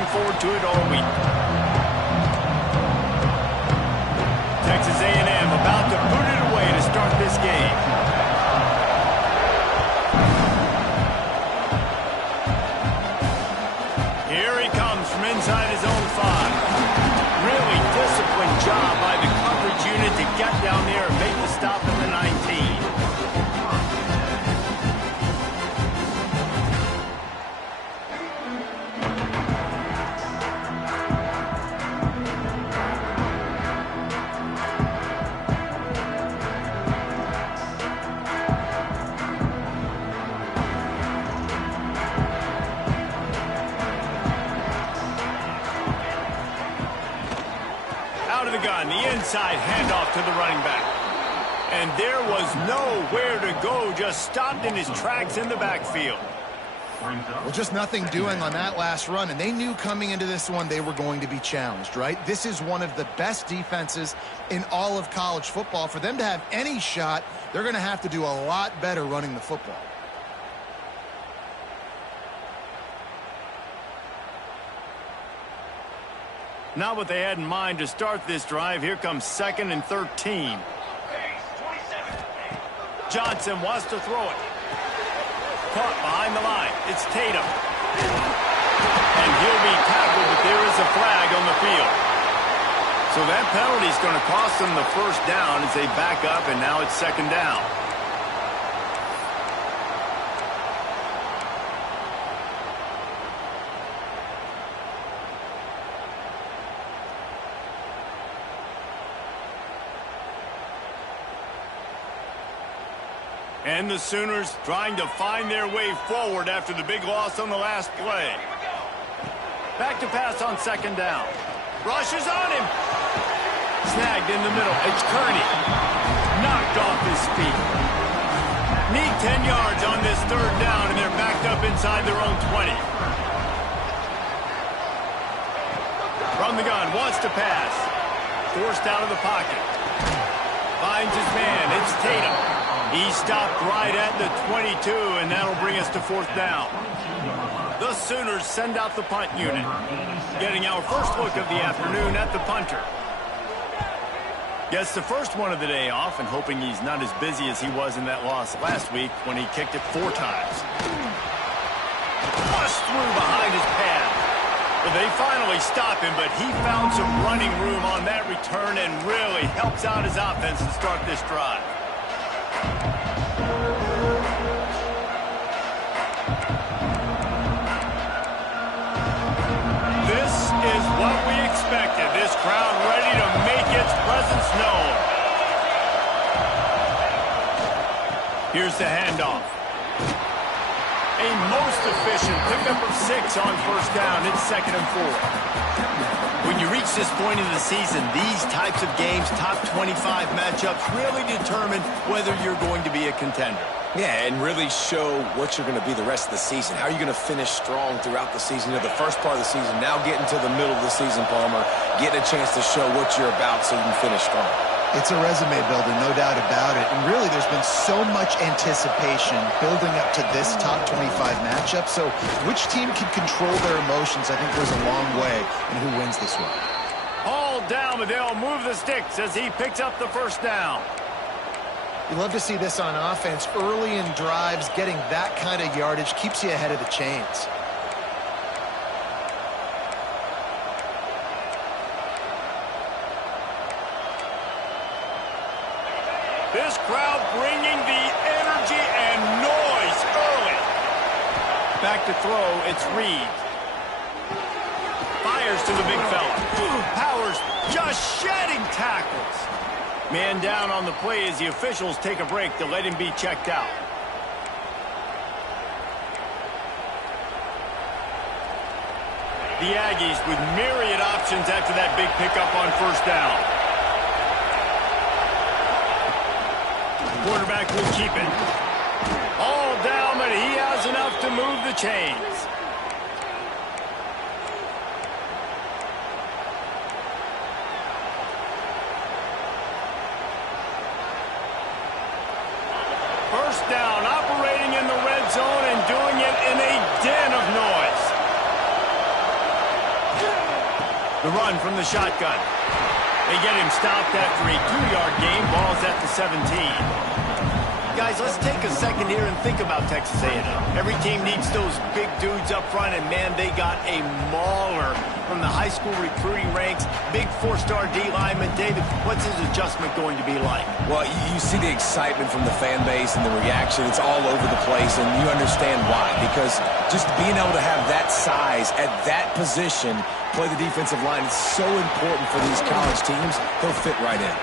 looking forward to it all week. Texas A&M about to put it away to start this game. Here he comes from inside his own 5. Really disciplined job by the coverage unit to get down there and make the stop at the 19. The inside handoff to the running back. And there was nowhere to go, just stopped in his tracks in the backfield. Well, just nothing doing on that last run, and they knew coming into this one they were going to be challenged, right? This is one of the best defenses in all of college football. For them to have any shot, they're going to have to do a lot better running the football. Not what they had in mind to start this drive. Here comes 2nd and 13. Johnson wants to throw it. Caught behind the line. It's Tatum. And he'll be tackled, but there is a flag on the field. So that penalty is going to cost them the first down as they back up, and now it's 2nd down. And the Sooners trying to find their way forward after the big loss on the last play. Back to pass on 2nd down. Rushes on him. Snagged in the middle. It's Kearney. Knocked off his feet. Need 10 yards on this 3rd down, and they're backed up inside their own 20. From the gun, wants to pass. Forced out of the pocket. Finds his man. It's Tatum. He stopped right at the 22, and that'll bring us to 4th down. The Sooners send out the punt unit. Getting our first look of the afternoon at the punter. Gets the first one of the day off, and hoping he's not as busy as he was in that loss last week when he kicked it 4 times. Flushed through behind his pad. Well, they finally stop him, but he found some running room on that return and really helps out his offense to start this drive. This is what we expected. This crowd ready to make its presence known. Here's the handoff. A most efficient pickup of 6 on 1st down. It's 2nd and 4. When you reach this point in the season, these types of games, top 25 matchups, really determine whether you're going to be a contender. Yeah, and really show what you're going to be the rest of the season. How are you going to finish strong throughout the season? You know, the first part of the season, now getting to the middle of the season, Palmer, getting a chance to show what you're about so you can finish strong. It's a resume builder, no doubt about it. And really, there's been so much anticipation building up to this top 25 matchup. So which team can control their emotions, I think there's a long way in who wins this one. All down, but they'll move the sticks as he picks up the 1st down. You love to see this on offense. Early in drives, getting that kind of yardage keeps you ahead of the chains. This crowd bringing the energy and noise early. Back to throw, it's Reed. Fires to the big fella. Powers just shedding tackles. Man down on the play as the officials take a break to let him be checked out. The Aggies with myriad options after that big pickup on 1st down. Quarterback will keep it. All down, but he has enough to move the chains. First down, operating in the red zone and doing it in a den of noise. The run from the shotgun. They get him stopped after a 2-yard gain. Ball's at the 17. Guys, let's take a second here and think about Texas A&M. Every team needs those big dudes up front, and man, they got a mauler from the high school recruiting ranks. Big 4-star D lineman. David, what's his adjustment going to be like? Well, you see the excitement from the fan base and the reaction. It's all over the place, and you understand why. Because just being able to have that size at that position, play the defensive line, it's so important for these college teams. They'll fit right in.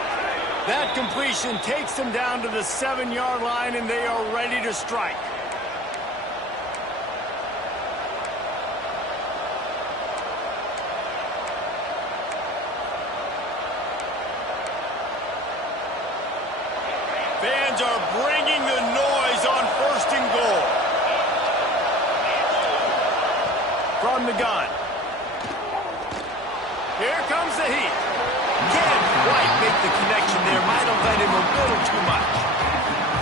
That completion takes them down to the 7-yard line, and they are ready to strike. Fans are bringing the noise on 1st and goal. From the gun. Here comes the heat. Can't quite make the connection there. Might have led him a little too much.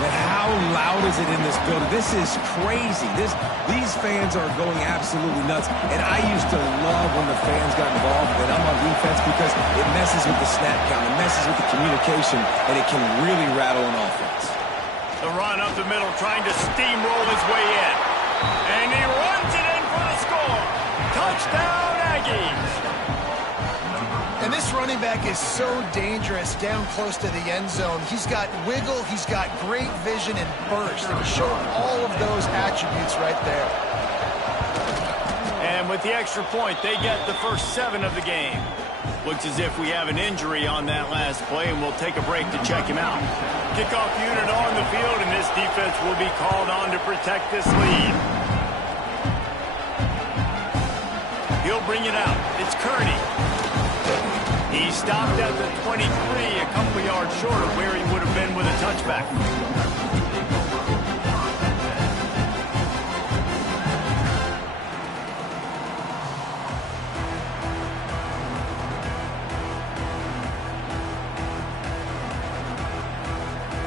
But how loud is it in this building? This is crazy. These fans are going absolutely nuts. And I used to love when the fans got involved and I'm on defense because it messes with the snap count. It messes with the communication, and it can really rattle an offense. The run up the middle, trying to steamroll his way in. And he runs it in for the score. Touchdown, Aggies. And this running back is so dangerous down close to the end zone. He's got wiggle, he's got great vision and burst. And he showed all of those attributes right there. And with the extra point, they get the first 7 of the game. Looks as if we have an injury on that last play, and we'll take a break to check him out. Kickoff unit on the field, and this defense will be called on to protect this lead. He'll bring it out. It's Kearney. He stopped at the 23, a couple yards short of where he would have been with a touchback.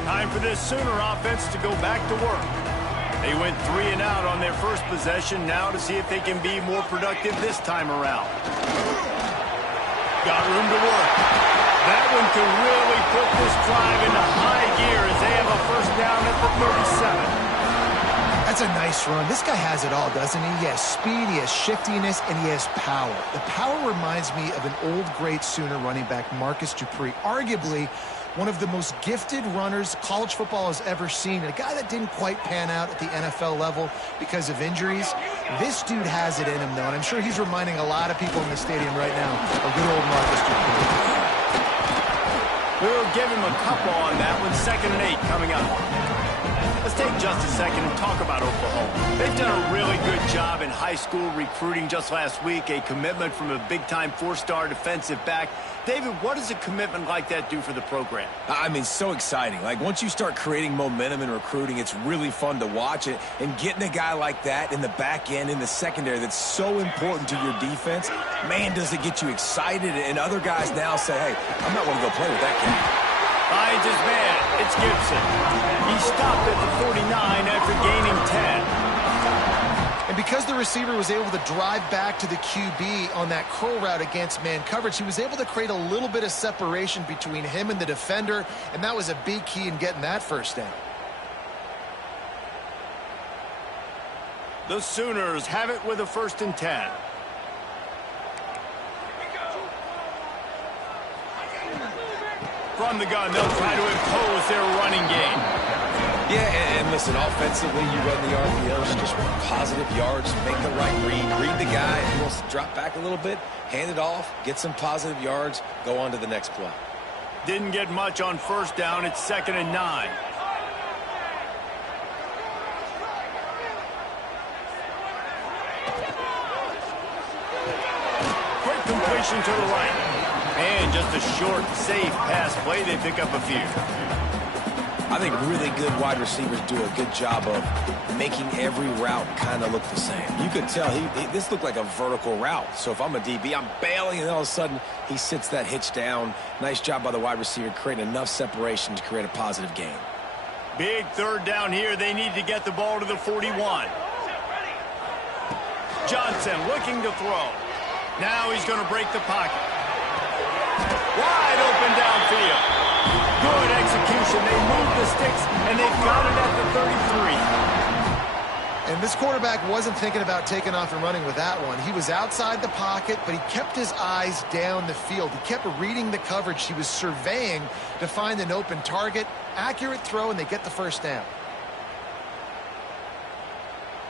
Time for this Sooner offense to go back to work. They went 3 and out on their first possession, now to see if they can be more productive this time around. Got room to work. That one can really put this drive into high gear as they have a first down at the 37. That's a nice run. This guy has it all, doesn't he? He has speed, he has shiftiness, and he has power. The power reminds me of an old great Sooner running back, Marcus Dupree, arguably one of the most gifted runners college football has ever seen. And a guy that didn't quite pan out at the NFL level because of injuries. This dude has it in him, though, and I'm sure he's reminding a lot of people in the stadium right now of good old Marcus Dupree. We'll give him a couple on that one. 2nd and 8 coming up. Let's take just a second and talk about Oklahoma. They've done a really good job in high school recruiting. Just last week, a commitment from a big-time 4-star defensive back. David, what does a commitment like that do for the program? I mean, so exciting. Like, once you start creating momentum in recruiting, it's really fun to watch it. And getting a guy like that in the back end, in the secondary, that's so important to your defense, man, does it get you excited. And other guys now say, hey, I'm not going to go play with that kid. Finds his man. It's Gibson. He stopped at the 49 after gaining 10. And because the receiver was able to drive back to the QB on that curl route against man coverage, he was able to create a little bit of separation between him and the defender, and that was a big key in getting that first down. The Sooners have it with a 1st and 10. From the gun, they'll try to impose their running game. Yeah, and listen, offensively, you run the RPOs, just positive yards, make the right read the guy. If he wants to drop back a little bit, hand it off, get some positive yards, go on to the next play. Didn't get much on 1st down. It's 2nd and 9. Quick completion to the right. And just a short, safe pass play. They pick up a few. I think really good wide receivers do a good job of making every route kind of look the same. You could tell this looked like a vertical route. So if I'm a DB, I'm bailing, and all of a sudden he sits that hitch down. Nice job by the wide receiver, creating enough separation to create a positive gain. Big 3rd down here. They need to get the ball to the 41. Johnson looking to throw. Now he's going to break the pocket. Wide open downfield. Good execution. They moved the sticks, and they've got it at the 33. And this quarterback wasn't thinking about taking off and running with that one. He was outside the pocket, but he kept his eyes down the field. He kept reading the coverage. He was surveying to find an open target. Accurate throw, and they get the first down.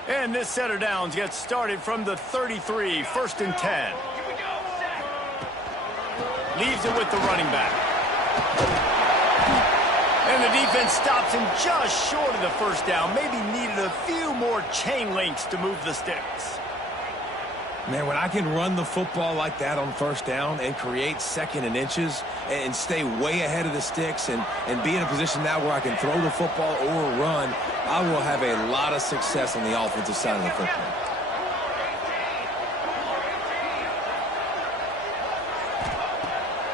And this set of downs gets started from the 33, 1st and 10. Leaves it with the running back. And the defense stops him just short of the first down. Maybe needed a few more chain links to move the sticks. Man, when I can run the football like that on first down and create 2nd and inches and stay way ahead of the sticks and be in a position now where I can throw the football or run, I will have a lot of success on the offensive side of the football.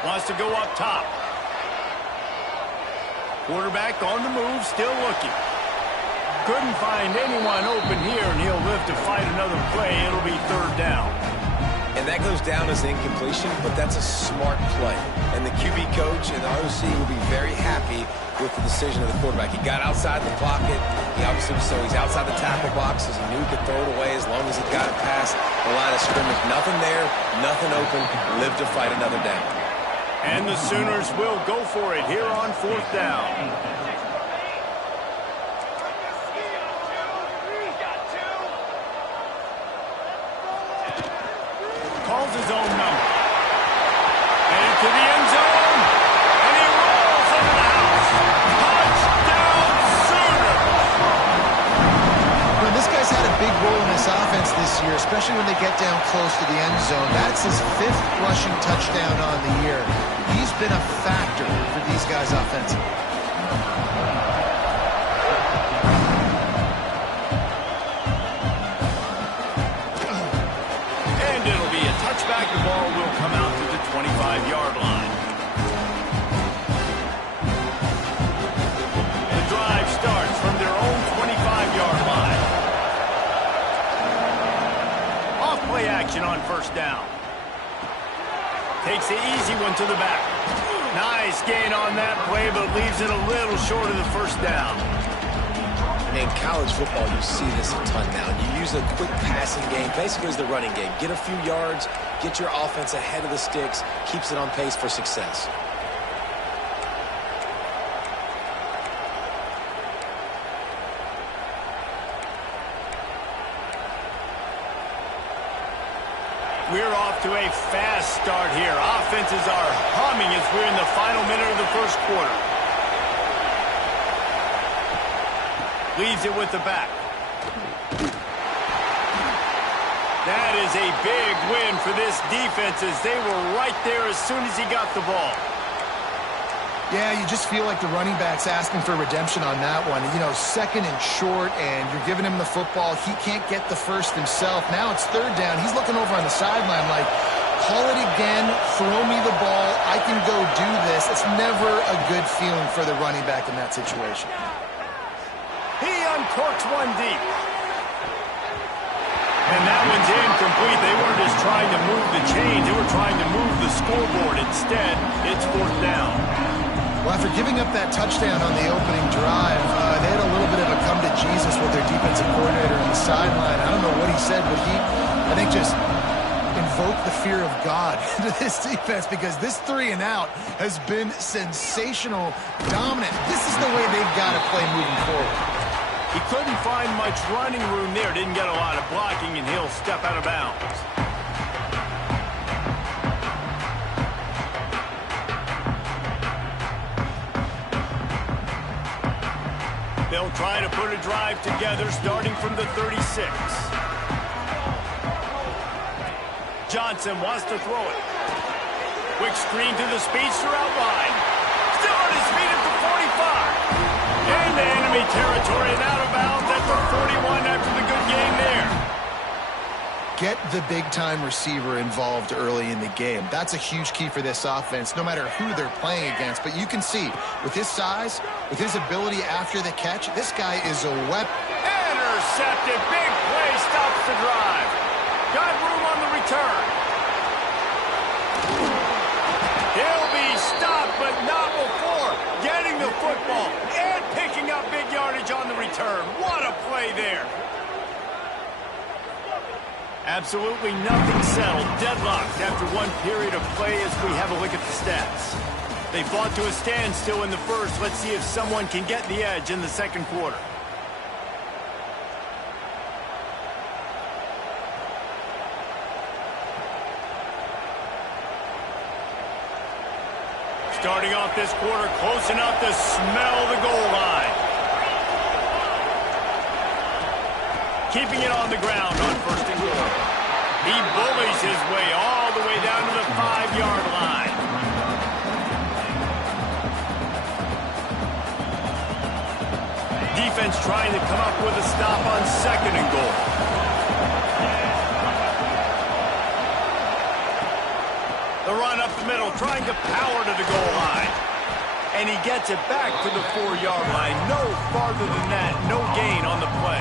Wants to go up top. Quarterback on the move, still looking. Couldn't find anyone open here, and he'll live to fight another play. It'll be 3rd down. And that goes down as incompletion, but that's a smart play. And the QB coach and the OC will be very happy with the decision of the quarterback. He got outside the pocket. He obviously, so he's outside the tackle box, as he knew he could throw it away as long as he got it past the line of scrimmage. Nothing there, nothing open. Live to fight another down. And the Sooners will go for it here on 4th down. Calls his own number. And into the end zone. And he rolls into the house. Touchdown, Sooners! Well, this guy's had a big role in this offense this year, especially when they get down close to the end zone. That's his 5th rushing touchdown on the year. He's been a factor for these guys offensively. And it'll be a touchback. The ball will come out to the 25-yard line. The drive starts from their own 25-yard line. Off play action on 1st down. Takes the easy one to the back. Nice gain on that play, but leaves it a little short of the 1st down. In college football, you see this a ton now. You use a quick passing game, basically as the running game. Get a few yards, get your offense ahead of the sticks, keeps it on pace for success. We're off to a fast start here. Offenses are humming as we're in the final minute of the 1st quarter. Leaves it with the back. That is a big win for this defense as they were right there as soon as he got the ball. Yeah, you just feel like the running back's asking for redemption on that one. You know, 2nd and short, and you're giving him the football. He can't get the first himself. Now it's 3rd down. He's looking over on the sideline like, call it again, throw me the ball, I can go do this. It's never a good feeling for the running back in that situation. He uncorks one deep. And that one's incomplete. They weren't just trying to move the chains. They were trying to move the scoreboard. Instead, it's 4th down. Well, after giving up that touchdown on the opening drive, they had a little bit of a come to Jesus with their defensive coordinator on the sideline. I don't know what he said, but he, I think, just invoked the fear of God into this defense because this 3 and out has been sensational, dominant. This is the way they've got to play moving forward. He couldn't find much running room there. Didn't get a lot of blocking, and he'll step out of bounds. They'll try to put a drive together starting from the 36. Johnson wants to throw it. Quick screen to the speedster out wide. Still on his feet at the 45. Into enemy territory and out of bounds at the 41 after the good game there. Get the big-time receiver involved early in the game. That's a huge key for this offense, no matter who they're playing against. But you can see, with his size, with his ability after the catch, this guy is a weapon. Intercepted. Big play stops the drive. Got room on the return. but not before getting the football and picking up big yardage on the return. What a play there. Absolutely nothing settled. Deadlocked after one period of play as we have a look at the stats. They fought to a standstill in the first. Let's see if someone can get the edge in the second quarter. Starting off this quarter, close enough to smell the goal line. Keeping it on the ground on first and goal. He bullies his way all the way down to the 5-yard line. Defense trying to come up with a stop on second and goal. The run up the middle, trying to power to the goal line. And he gets it back to the 4-yard line. No farther than that. No gain on the play.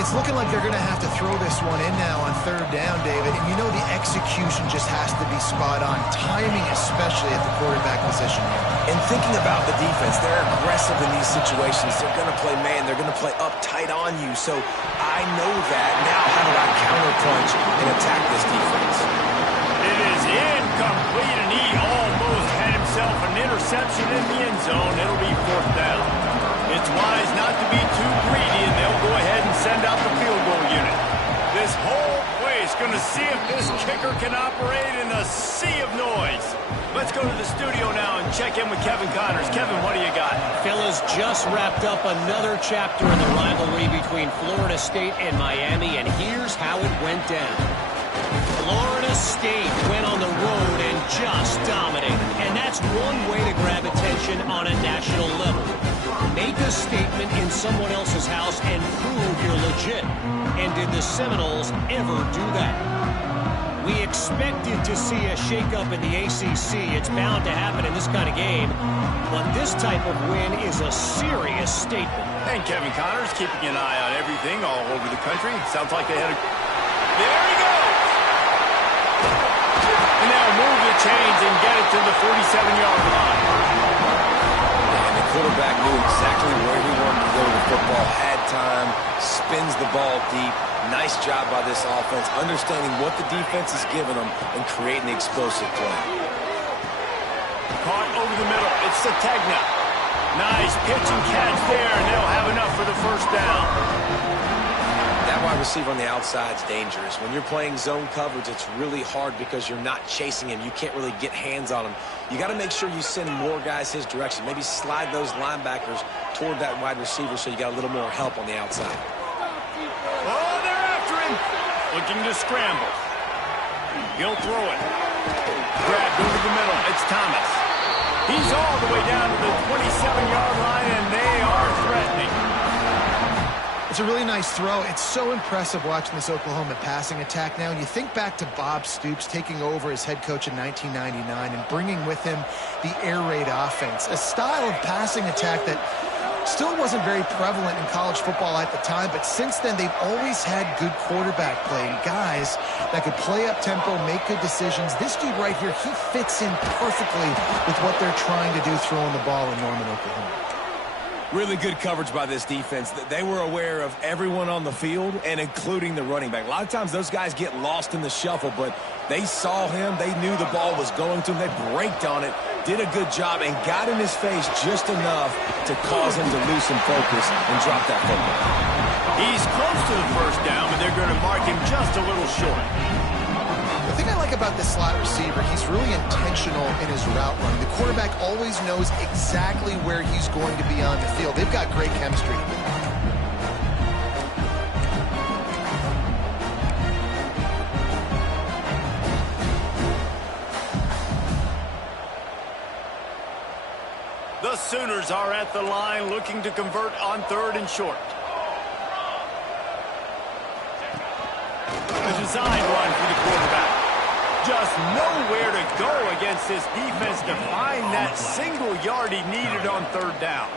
It's looking like they're going to have to throw this one in now on third down, David. And you know the execution just has to be spot on. Timing, especially at the quarterback position here. And thinking about the defense, they're aggressive in these situations. They're going to play man. They're going to play up tight on you. So I know that. Now how do I counterpunch and attack this defense? It is incomplete, and he almost had himself an interception in the end zone. It'll be fourth down. It's wise not to be too greedy, and they'll go ahead and send out the field goal unit. This whole place going to see if this kicker can operate in a sea of noise. Let's go to the studio now and check in with Kevin Connors. Kevin, what do you got? Fellas, just wrapped up another chapter in the rivalry between Florida State and Miami, and here's how it went down. Florida State went on the road and just dominated. And that's one way to grab attention on a national level. Make a statement in someone else's house and prove you're legit. And did the Seminoles ever do that? We expected to see a shakeup in the ACC. It's bound to happen in this kind of game. But this type of win is a serious statement. And Kevin Connors keeping an eye on everything all over the country. Sounds like they had a... There he goes! And they'll move the chains and get it to the 47-yard line. And the quarterback knew exactly where he wanted to go with the football, had time, spins the ball deep. Nice job by this offense, understanding what the defense is giving them and creating the explosive play. Caught over the middle. It's Sategna. Nice pitch and catch there, and they'll have enough for the first down. That wide receiver on the outside is dangerous. When you're playing zone coverage, it's really hard because you're not chasing him. You can't really get hands on him. You got to make sure you send more guys his direction. Maybe slide those linebackers toward that wide receiver so you got a little more help on the outside. Oh, they're after him. Looking to scramble. He'll throw it. Grabbed over the middle. It's Thomas. He's all the way down to the 27-yard line, and they are threatening. It's a really nice throw. It's so impressive watching this Oklahoma passing attack now. You think back to Bob Stoops taking over as head coach in 1999 and bringing with him the air raid offense, a style of passing attack that still wasn't very prevalent in college football at the time, but since then they've always had good quarterback play and guys that could play up tempo, make good decisions. This dude right here, he fits in perfectly with what they're trying to do throwing the ball in Norman, Oklahoma. Really good coverage by this defense. They were aware of everyone on the field and including the running back. A lot of times those guys get lost in the shuffle, but they saw him. They knew the ball was going to him. They braked on it, did a good job, and got in his face just enough to cause him to lose some focus and drop that football. He's close to the first down, but they're going to mark him just a little short. The thing I like about this slot receiver, he's really intentional in his route running. The quarterback always knows exactly where he's going to be on the field. They've got great chemistry. The Sooners are at the line looking to convert on third and short. A design run for the quarterback. Just nowhere to go against this defense to find that single yard he needed on third down.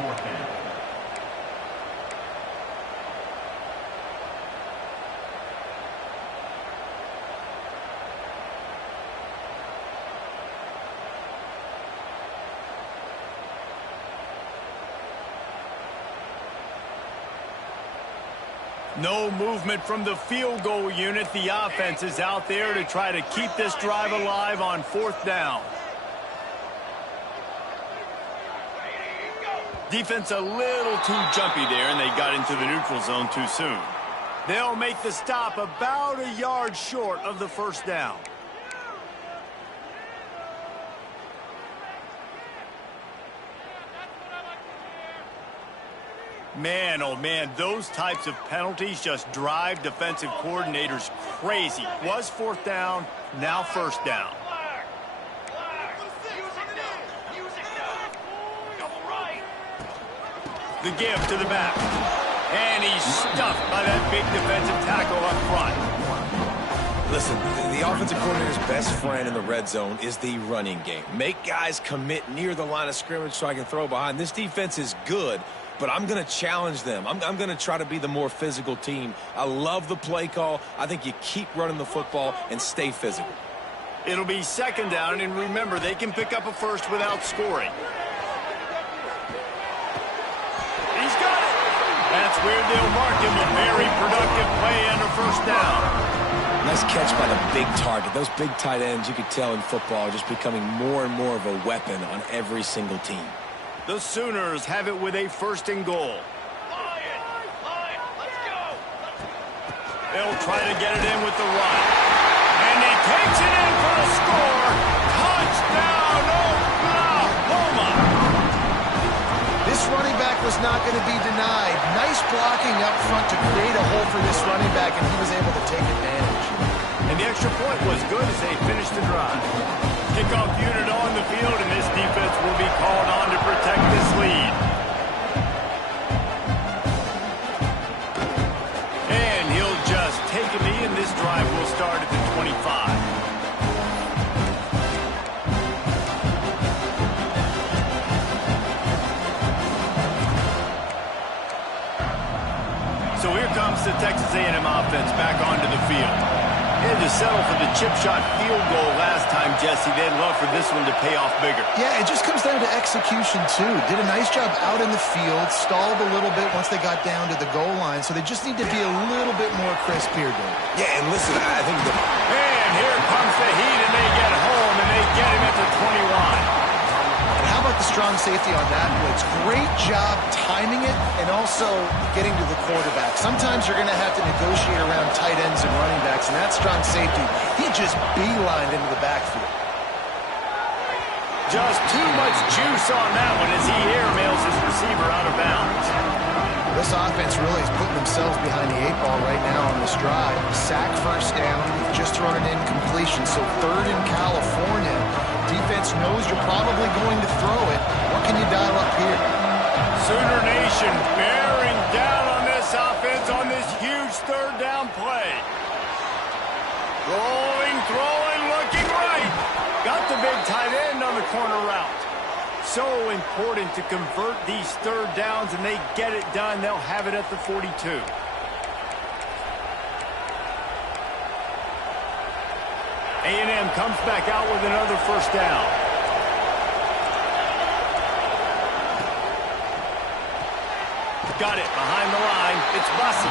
No movement from the field goal unit. The offense is out there to try to keep this drive alive on 4th down. Defense a little too jumpy there, and they got into the neutral zone too soon. They'll make the stop about a yard short of the 1st down. Man, oh man, those types of penalties just drive defensive coordinators crazy. Was 4th down, now 1st down. The give to the back. And he's stuffed by that big defensive tackle up front. Listen, the offensive coordinator's best friend in the red zone is the running game. Make guys commit near the line of scrimmage so I can throw behind. This defense is good, but I'm going to challenge them. I'm going to try to be the more physical team. I love the play call. I think you keep running the football and stay physical. It'll be 2nd down, and remember, they can pick up a first without scoring. He's got it. That's where they'll mark him. A very productive play under 1st down. Nice catch by the big target. Those big tight ends, you could tell in football, are just becoming more and more of a weapon on every single team. The Sooners have it with a 1st and goal. They'll try to get it in with the run. And he takes it in for a score. Touchdown, Oklahoma! This running back was not going to be denied. Nice blocking up front to create a hole for this running back, and he was able to take advantage. And the extra point was good as they finished the drive. Kickoff unit on the field, and this defense will be called on to protect this lead. And he'll just take a knee, and this drive will start at the 25. So here comes the Texas A&M offense back onto the field. They had to settle for the chip shot field goal last time, Jesse. They'd love for this one to pay off bigger. Yeah, it just comes down to execution, too. Did a nice job out in the field, stalled a little bit once they got down to the goal line, so they just need to be a little bit more crisp here, Dave. Yeah, and listen, I think that... And here comes the heat, and they get home, and they get him at the 21. How about the strong safety on that blitz? Great job timing it and also getting to the quarterback. Sometimes you're going to have to negotiate around tight ends and running backs, and that strong safety, he just beelined into the backfield. Just too much juice on that one as he airmails his receiver out of bounds. This offense really is putting themselves behind the 8 ball right now on this drive. Sack 1st down, just thrown it in completion, so 3rd in California. Defense knows you're probably going to throw it. What can you dial up here? Sooner Nation bearing down on this offense on this huge 3rd down play. Rolling, throwing, looking right. Got the big tight end on the corner route. So important to convert these 3rd downs, and they get it done. They'll have it at the 42. A&M comes back out with another 1st down. Got it behind the line. It's Bussey.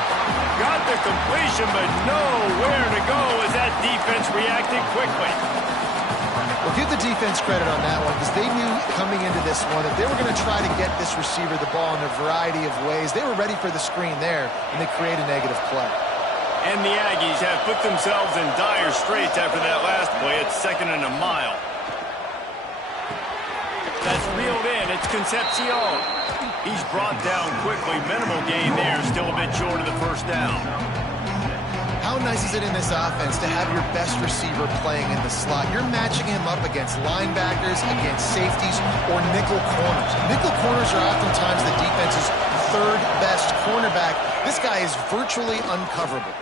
Got the completion, but nowhere to go as that defense reacted quickly. Well, give the defense credit on that one because they knew coming into this one that they were going to try to get this receiver the ball in a variety of ways. They were ready for the screen there, and they create a negative play. And the Aggies have put themselves in dire straits after that last play. It's 2nd and a mile. That's reeled in. It's Concepcion. He's brought down quickly. Minimal gain there. Still a bit short of the 1st down. How nice is it in this offense to have your best receiver playing in the slot? You're matching him up against linebackers, against safeties, or nickel corners. Nickel corners are oftentimes the defense's 3rd best cornerback. This guy is virtually uncoverable.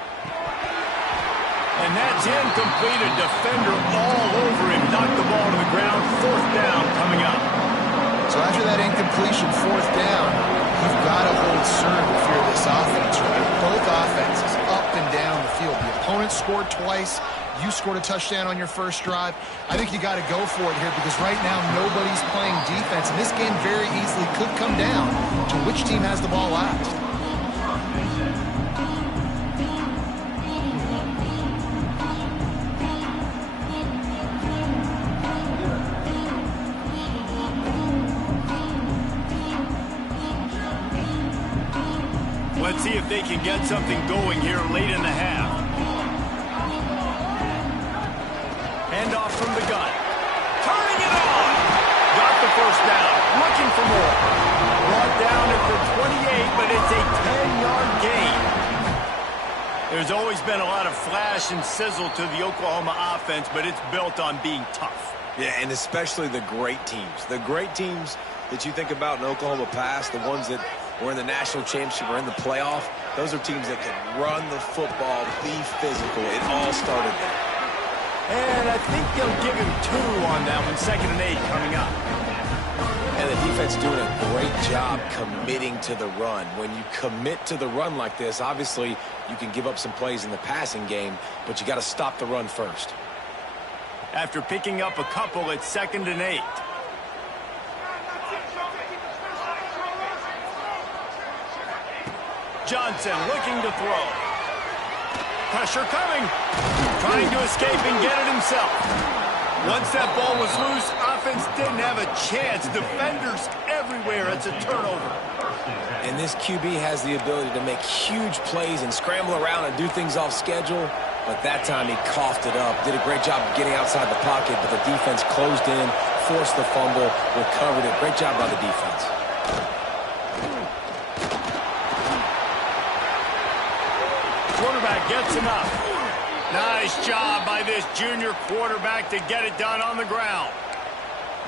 And that's incomplete. A defender all over him. Knocked the ball to the ground. 4th down coming up. So after that incompletion, 4th down, you've got to hold serve if you're this offense, right? Both offenses, up and down the field. The opponent scored twice. You scored a touchdown on your 1st drive. I think you got to go for it here because right now nobody's playing defense. And this game very easily could come down to which team has the ball last. if they can get something going here late in the half. Handoff from the gun. Turning it on. Got the first down. Looking for more. Brought down at the 28, but it's a 10-yard gain. There's always been a lot of flash and sizzle to the Oklahoma offense, but it's built on being tough. Yeah, and especially the great teams. The great teams that you think about in Oklahoma past, the ones that were in the national championship or in the playoff, those are teams that can run the football, be physical. It all started there. And I think they'll give him 2 on that one, 2nd and 8 coming up. And the defense doing a great job committing to the run. When you commit to the run like this, obviously you can give up some plays in the passing game, but you got to stop the run first. After picking up a couple, it's 2nd and 8. Johnson looking to throw. Pressure coming. Trying to escape and get it himself. Once that ball was loose, offense didn't have a chance. Defenders everywhere. It's a turnover. And this QB has the ability to make huge plays and scramble around and do things off schedule. But that time he coughed it up. Did a great job of getting outside the pocket, but the defense closed in, forced the fumble, recovered it. Great job by the defense. Quarterback gets enough. Nice job by this junior quarterback to get it done on the ground.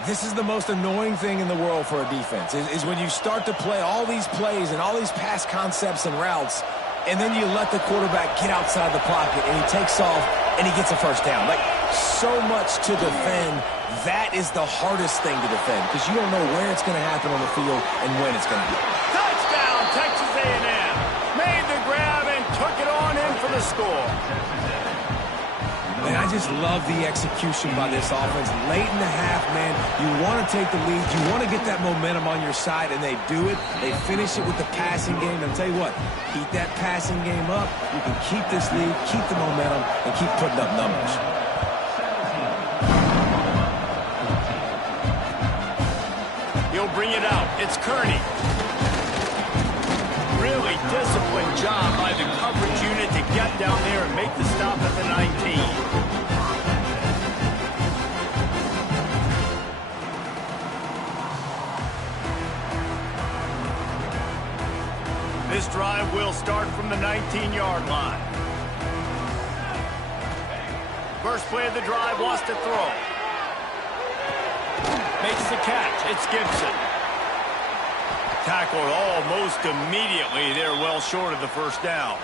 This is the most annoying thing in the world for a defense, is when you start to play all these plays and all these pass concepts and routes, and then you let the quarterback get outside the pocket, and he takes off, and he gets a first down. Like, so much to defend. That is the hardest thing to defend, because you don't know where it's going to happen on the field and when it's going to happen. Touchdown, Texas A&M. Made the grab and took it on in for the score. Man, I just love the execution by this offense. Late in the half, man, you want to take the lead. You want to get that momentum on your side, and they do it. They finish it with the passing game. And I'll tell you what, keep that passing game up. You can keep this lead, keep the momentum, and keep putting up numbers. He'll bring it out. It's Kearney. Really disciplined job by the coverage unit to get down there and make the stop at the 19. This drive will start from the 19-yard line. First play of the drive, wants to throw. Makes the catch. It's Gibson. Tackled almost immediately. They're well short of the first down.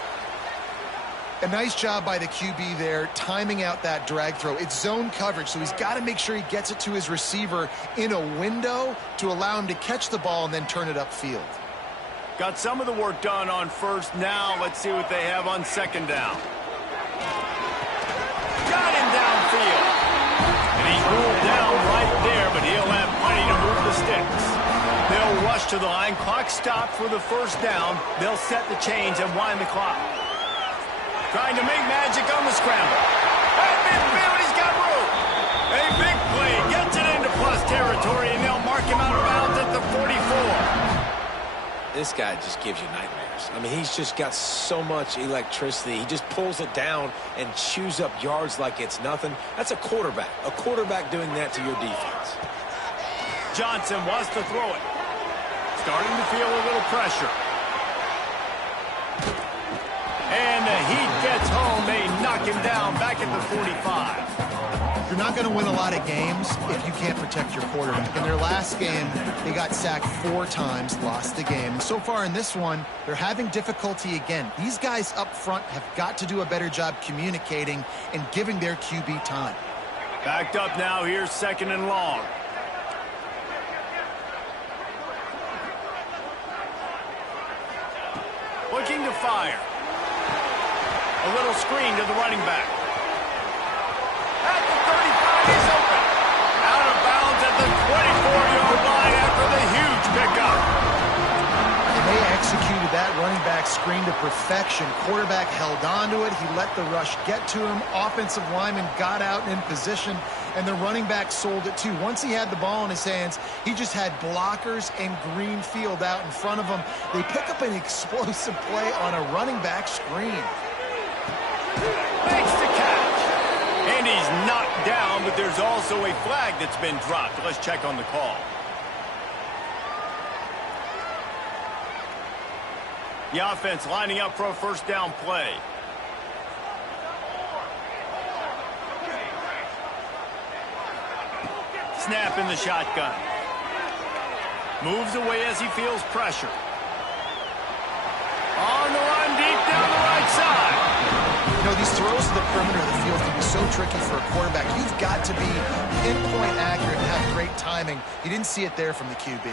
A nice job by the QB there, timing out that drag throw. It's zone coverage, so he's got to make sure he gets it to his receiver in a window to allow him to catch the ball and then turn it upfield. Got some of the work done on first. Now let's see what they have on 2nd down. Got him downfield. And he's ruled down right there, but he'll have plenty to move the sticks. They'll rush to the line. Clock stopped for the first down. They'll set the chains and wind the clock. Trying to make magic on the scramble. At midfield, he's got room. A big play. Gets it into plus territory, and they'll mark him out of bounds at the 44. This guy just gives you nightmares. I mean, he's just got so much electricity. He just pulls it down and chews up yards like it's nothing. That's a quarterback. A quarterback doing that to your defense. Johnson wants to throw it. Starting to feel a little pressure. And the Heat gets home. They knock him down back at the 45. You're not going to win a lot of games if you can't protect your quarterback. In their last game, they got sacked 4 times, lost the game. So far in this one, they're having difficulty again. These guys up front have got to do a better job communicating and giving their QB time. Backed up now. Here's 2nd and long. Looking to fire. A little screen to the running back. At the 35, he's open. Out of bounds at the 24-yard line after the huge pickup. And they executed that running back's screen to perfection. Quarterback held on to it. He let the rush get to him. Offensive lineman got out in position, and the running back sold it too. Once he had the ball in his hands, he just had blockers and green field out in front of him. They pick up an explosive play on a running back screen. Makes the catch. And he's knocked down, but there's also a flag that's been dropped. Let's check on the call. The offense lining up for a first down play. Snap in the shotgun. Moves away as he feels pressure. On the run, deep down the right side. You know, these throws to the perimeter of the field can be so tricky for a quarterback. You've got to be pinpoint accurate and have great timing. You didn't see it there from the QB.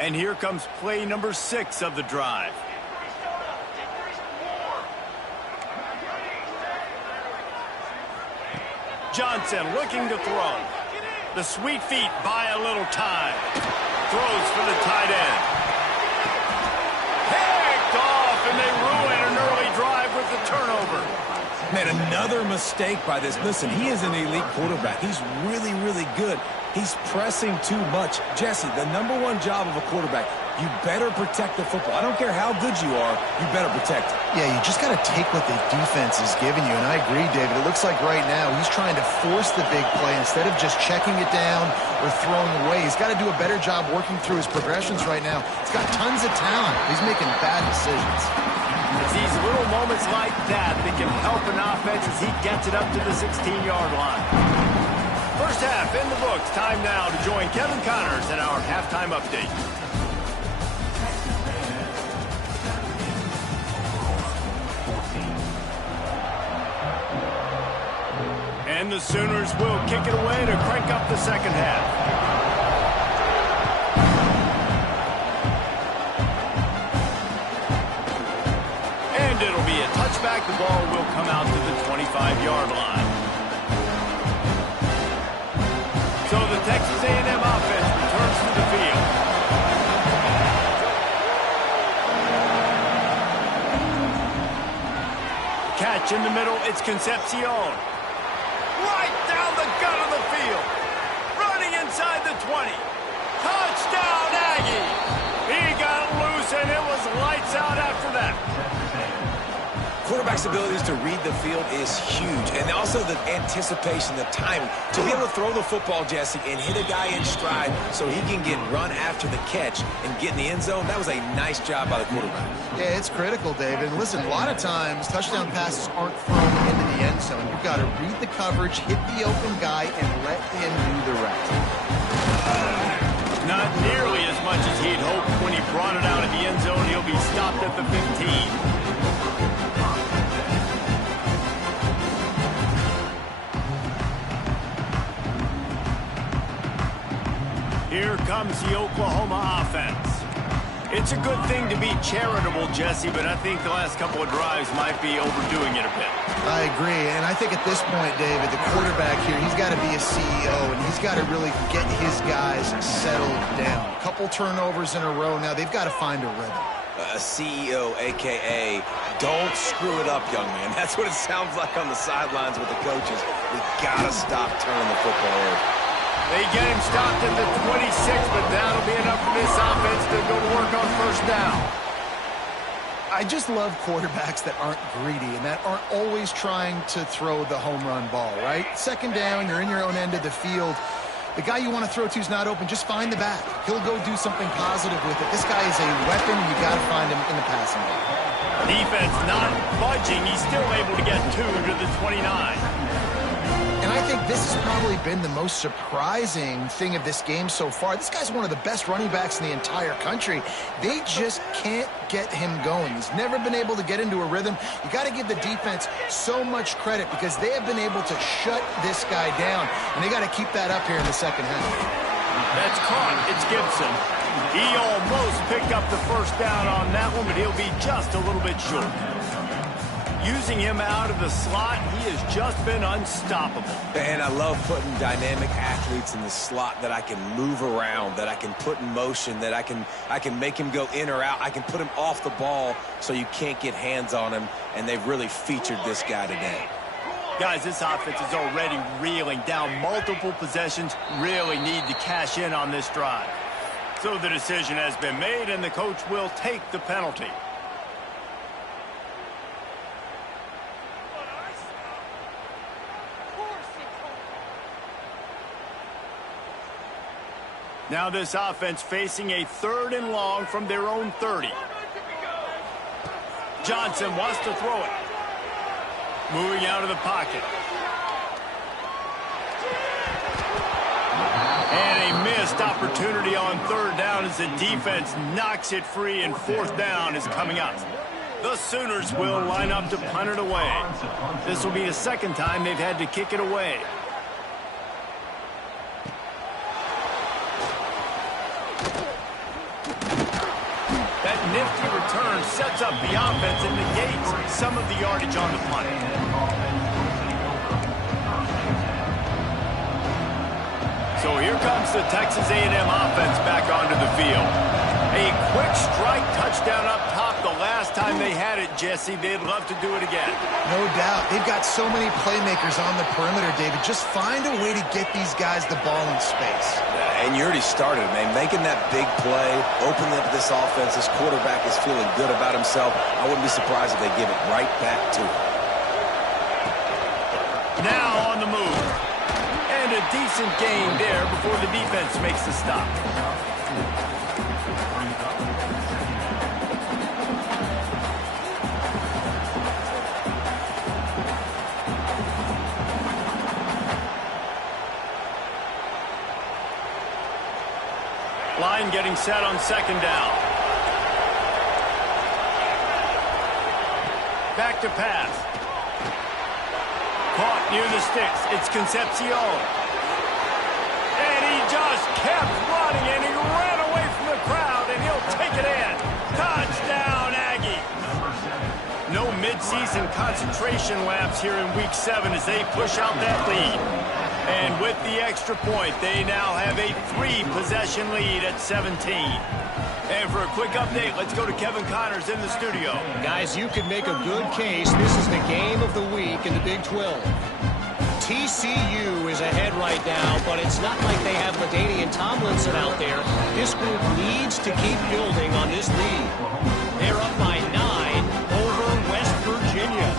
And here comes play number 6 of the drive. Johnson looking to throw. The sweet feet buy a little time. Throws for the tight end. Picked off, and they ruin an early drive with the turnover. Man, another mistake by this. Listen, he is an elite quarterback. He's really, really good. He's pressing too much. Jesse, the #1 job of a quarterback, you better protect the football. I don't care how good you are, you better protect it. Yeah, you just got to take what the defense is giving you, and I agree, David. It looks like right now he's trying to force the big play instead of just checking it down or throwing away. He's got to do a better job working through his progressions right now. He's got tons of talent. He's making bad decisions. It's these little moments like that that can help an offense as he gets it up to the 16-yard line. First half in the books. Time now to join Kevin Connors in our halftime update. And the Sooners will kick it away to crank up the second half. And it'll be a touchback. The ball will come out to the 25-yard line. So the Texas A&M offense returns to the field. Catch in the middle, it's Concepcion. Right down the gut of the field. Running inside the 20. Touchdown, Aggie! He got loose, and it was lights out after that. Quarterback's abilities to read the field is huge, and also the anticipation, the timing. To be able to throw the football, Jesse, and hit a guy in stride so he can get run after the catch and get in the end zone, that was a nice job by the quarterback. Yeah, it's critical, David. And listen, a lot of times touchdown passes aren't thrown into the end zone. You've got to read the coverage, hit the open guy, and let him do the rest. Not nearly as much as he'd hoped when he brought it out of the end zone. He'll be stopped at the 15. Here comes the Oklahoma offense. It's a good thing to be charitable, Jesse, but I think the last couple of drives might be overdoing it a bit. I agree, and I think at this point, David, the quarterback here, he's got to be a CEO, and he's got to really get his guys settled down. A couple turnovers in a row now. They've got to find a rhythm. A CEO, a.k.a. don't screw it up, young man. That's what it sounds like on the sidelines with the coaches. We got to stop turning the football over. They get him stopped at the 26, but that'll be enough for this offense to go to work on first down. I just love quarterbacks that aren't greedy and that aren't always trying to throw the home run ball, right? Second down, you're in your own end of the field. The guy you want to throw to is not open. Just find the back. He'll go do something positive with it. This guy is a weapon. You got to find him in the passing game. Defense not budging. He's still able to get 2 to the 29. And I think this has probably been the most surprising thing of this game so far. This guy's one of the best running backs in the entire country. They just can't get him going. He's never been able to get into a rhythm. You got to give the defense so much credit because they have been able to shut this guy down, and they got to keep that up here in the second half. That's caught. It's Gibson. He almost picked up the first down on that one, but he'll be just a little bit short. Using him out of the slot, he has just been unstoppable. And I love putting dynamic athletes in the slot that I can move around, that I can put in motion, that I can make him go in or out. I can put him off the ball so you can't get hands on him, and they've really featured this guy today. Guys, this offense is already reeling down multiple possessions, really need to cash in on this drive. So the decision has been made, and the coach will take the penalty. Now this offense facing a 3rd and long from their own 30. Johnson wants to throw it. Moving out of the pocket. And a missed opportunity on 3rd down as the defense knocks it free, and 4th down is coming up. The Sooners will line up to punt it away. This will be the 2nd time they've had to kick it away. That nifty return sets up the offense and negates some of the yardage on the punt. So here comes the Texas A&M offense back onto the field. A quick strike touchdown up top the last time they had it, Jesse. They'd love to do it again. No doubt. They've got so many playmakers on the perimeter, David. Just find a way to get these guys the ball in space. And you already started, man. Making that big play, opening up this offense. This quarterback is feeling good about himself. I wouldn't be surprised if they give it right back to him. Now on the move. And a decent gain there before the defense makes the stop. Line getting set on 2nd down. Back to pass. Caught near the sticks. It's Concepcion. And he just kept running, and he ran away from the crowd, and he'll take it in. Touchdown, Aggie. No midseason concentration laps here in Week 7 as they push out that lead. And with the extra point, they now have a 3-possession lead at 17. And for a quick update, let's go to Kevin Connors in the studio. Guys, you could make a good case. This is the game of the week in the Big 12. TCU is ahead right now, but it's not like they have LaDainian Tomlinson out there. This group needs to keep building on this lead. They're up by 9 over West Virginia.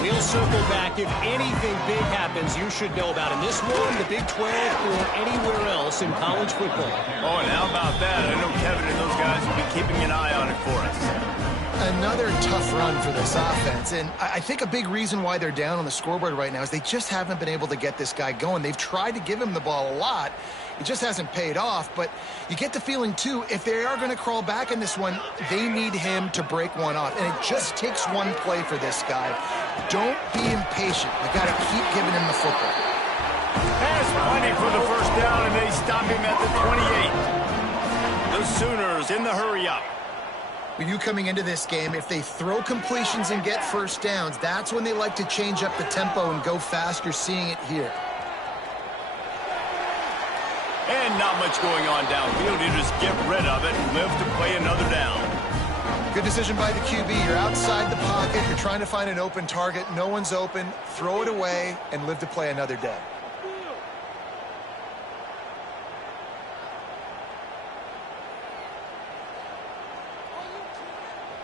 We'll circle back. If anything big happens, you should know about in this one, the Big 12, or anywhere else in college football. Oh, and how about that? I know Kevin and those guys will be keeping an eye on it for us. Another tough run for this offense, and I think a big reason why they're down on the scoreboard right now is they just haven't been able to get this guy going. They've tried to give him the ball a lot. It just hasn't paid off, but you get the feeling, too, if they are going to crawl back in this one, they need him to break one off, and it just takes one play for this guy. Don't be impatient. You got to keep giving him the football. Has plenty for the 1st down, and they stop him at the 28. The Sooners in the hurry-up. When you coming into this game, if they throw completions and get 1st downs, that's when they like to change up the tempo and go fast. You're seeing it here. And not much going on downfield. You just get rid of it and live to play another down. Good decision by the QB. You're outside the pocket. You're trying to find an open target. No one's open. Throw it away and live to play another day.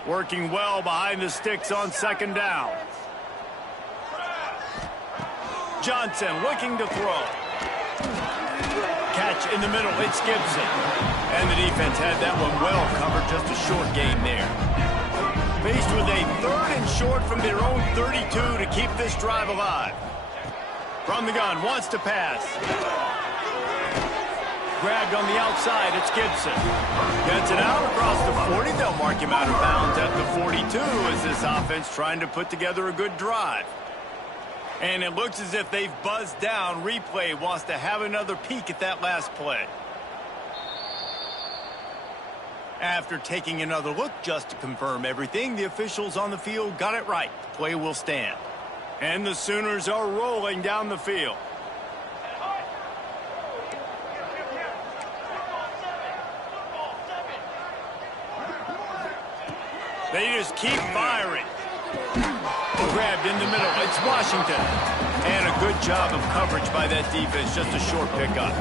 Working well behind the sticks on 2nd down. Johnson looking to throw. Catch in the middle, it's Gibson. And the defense had that one well covered, just a short gain there. Faced with a 3rd and short from their own 32 to keep this drive alive. From the gun, wants to pass. Grabbed on the outside, it's Gibson. Gets it out across the 40. They'll mark him out of bounds at the 42 as this offense trying to put together a good drive. And it looks as if they've buzzed down. Replay wants to have another peek at that last play. After taking another look just to confirm everything, the officials on the field got it right. The play will stand. And the Sooners are rolling down the field. They just keep firing. Grabbed in the middle. It's Washington. And a good job of coverage by that defense. Just a short pickup.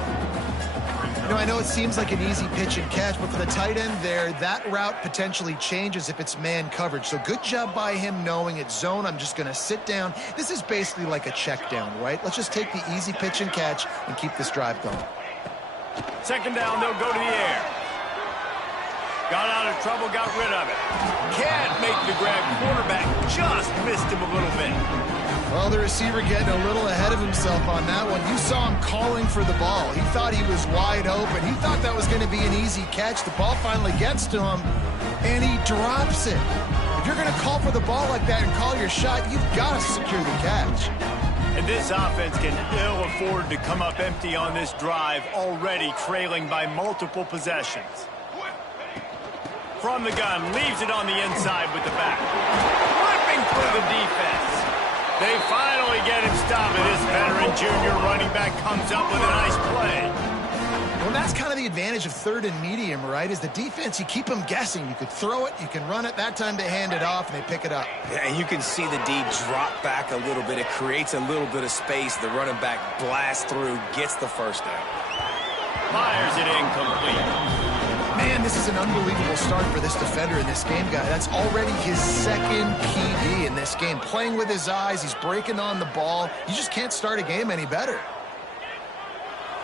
You know, I know it seems like an easy pitch and catch, but for the tight end there, that route potentially changes if it's man coverage. So good job by him knowing it's zone. I'm just going to sit down. This is basically like a check down, right? Let's just take the easy pitch and catch and keep this drive going. Second down, they'll go to the air. Got out of trouble, got rid of it. Can't make the grab. Quarterback just missed him a little bit. Well, the receiver getting a little ahead of himself on that one. You saw him calling for the ball. He thought he was wide open. He thought that was going to be an easy catch. The ball finally gets to him, and he drops it. If you're going to call for the ball like that and call your shot, you've got to secure the catch. And this offense can ill afford to come up empty on this drive, already trailing by multiple possessions. From the gun, leaves it on the inside with the back. Ripping through the defense. They finally get him stopped, and this veteran junior running back comes up with a nice play. Well, that's kind of the advantage of third and medium, right? Is the defense, you keep them guessing. You could throw it, you can run it. That time they hand it off, and they pick it up. Yeah, and you can see the D drop back a little bit. It creates a little bit of space. The running back blasts through, gets the first down. Fires it incomplete. Man, this is an unbelievable start for this defender in this game, guy. That's already his second PD in this game. Playing with his eyes, he's breaking on the ball. You just can't start a game any better.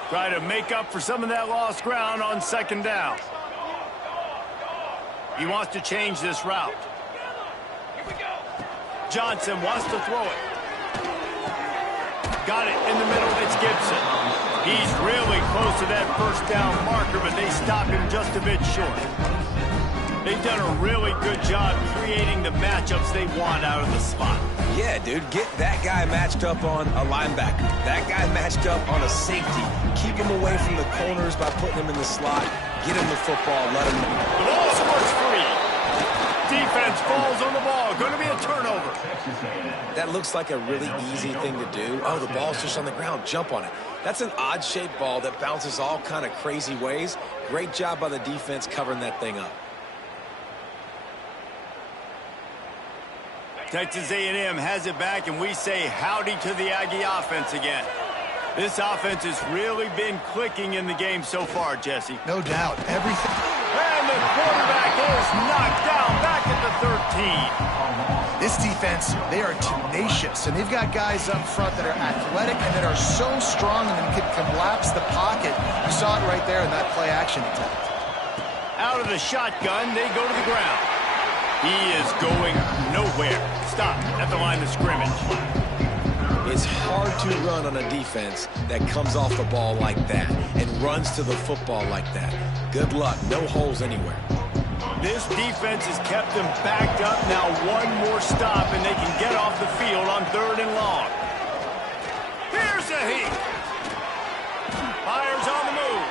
Try to make up for some of that lost ground on second down. He wants to change this route. Johnson wants to throw it. Got it in the middle. It's Gibson. He's really close to that first down marker, but they stopped him just a bit short. They've done a really good job creating the matchups they want out of the slot. Yeah, dude, get that guy matched up on a linebacker. That guy matched up on a safety. Keep him away from the corners by putting him in the slot. Get him the football, let him know. The ball squirts free. Defense falls on the ball. Going to be a turnover. That looks like a really easy thing to do. Oh, the ball's just on the ground. Jump on it. That's an odd-shaped ball that bounces all kind of crazy ways. Great job by the defense covering that thing up. Texas A&M has it back, and we say howdy to the Aggie offense again. This offense has really been clicking in the game so far, Jesse. No doubt. Everything. And the quarterback is knocked down back at the 13. This defense, they are tenacious, and they've got guys up front that are athletic and that are so strong and can collapse the pocket. You saw it right there in that play-action attempt. Out of the shotgun, they go to the ground. He is going nowhere. Stop at the line of scrimmage. It's hard to run on a defense that comes off the ball like that and runs to the football like that. Good luck. No holes anywhere. This defense has kept them backed up. Now one more stop, and they can get off the field on 3rd and long. Here's a heat. Fires on the move.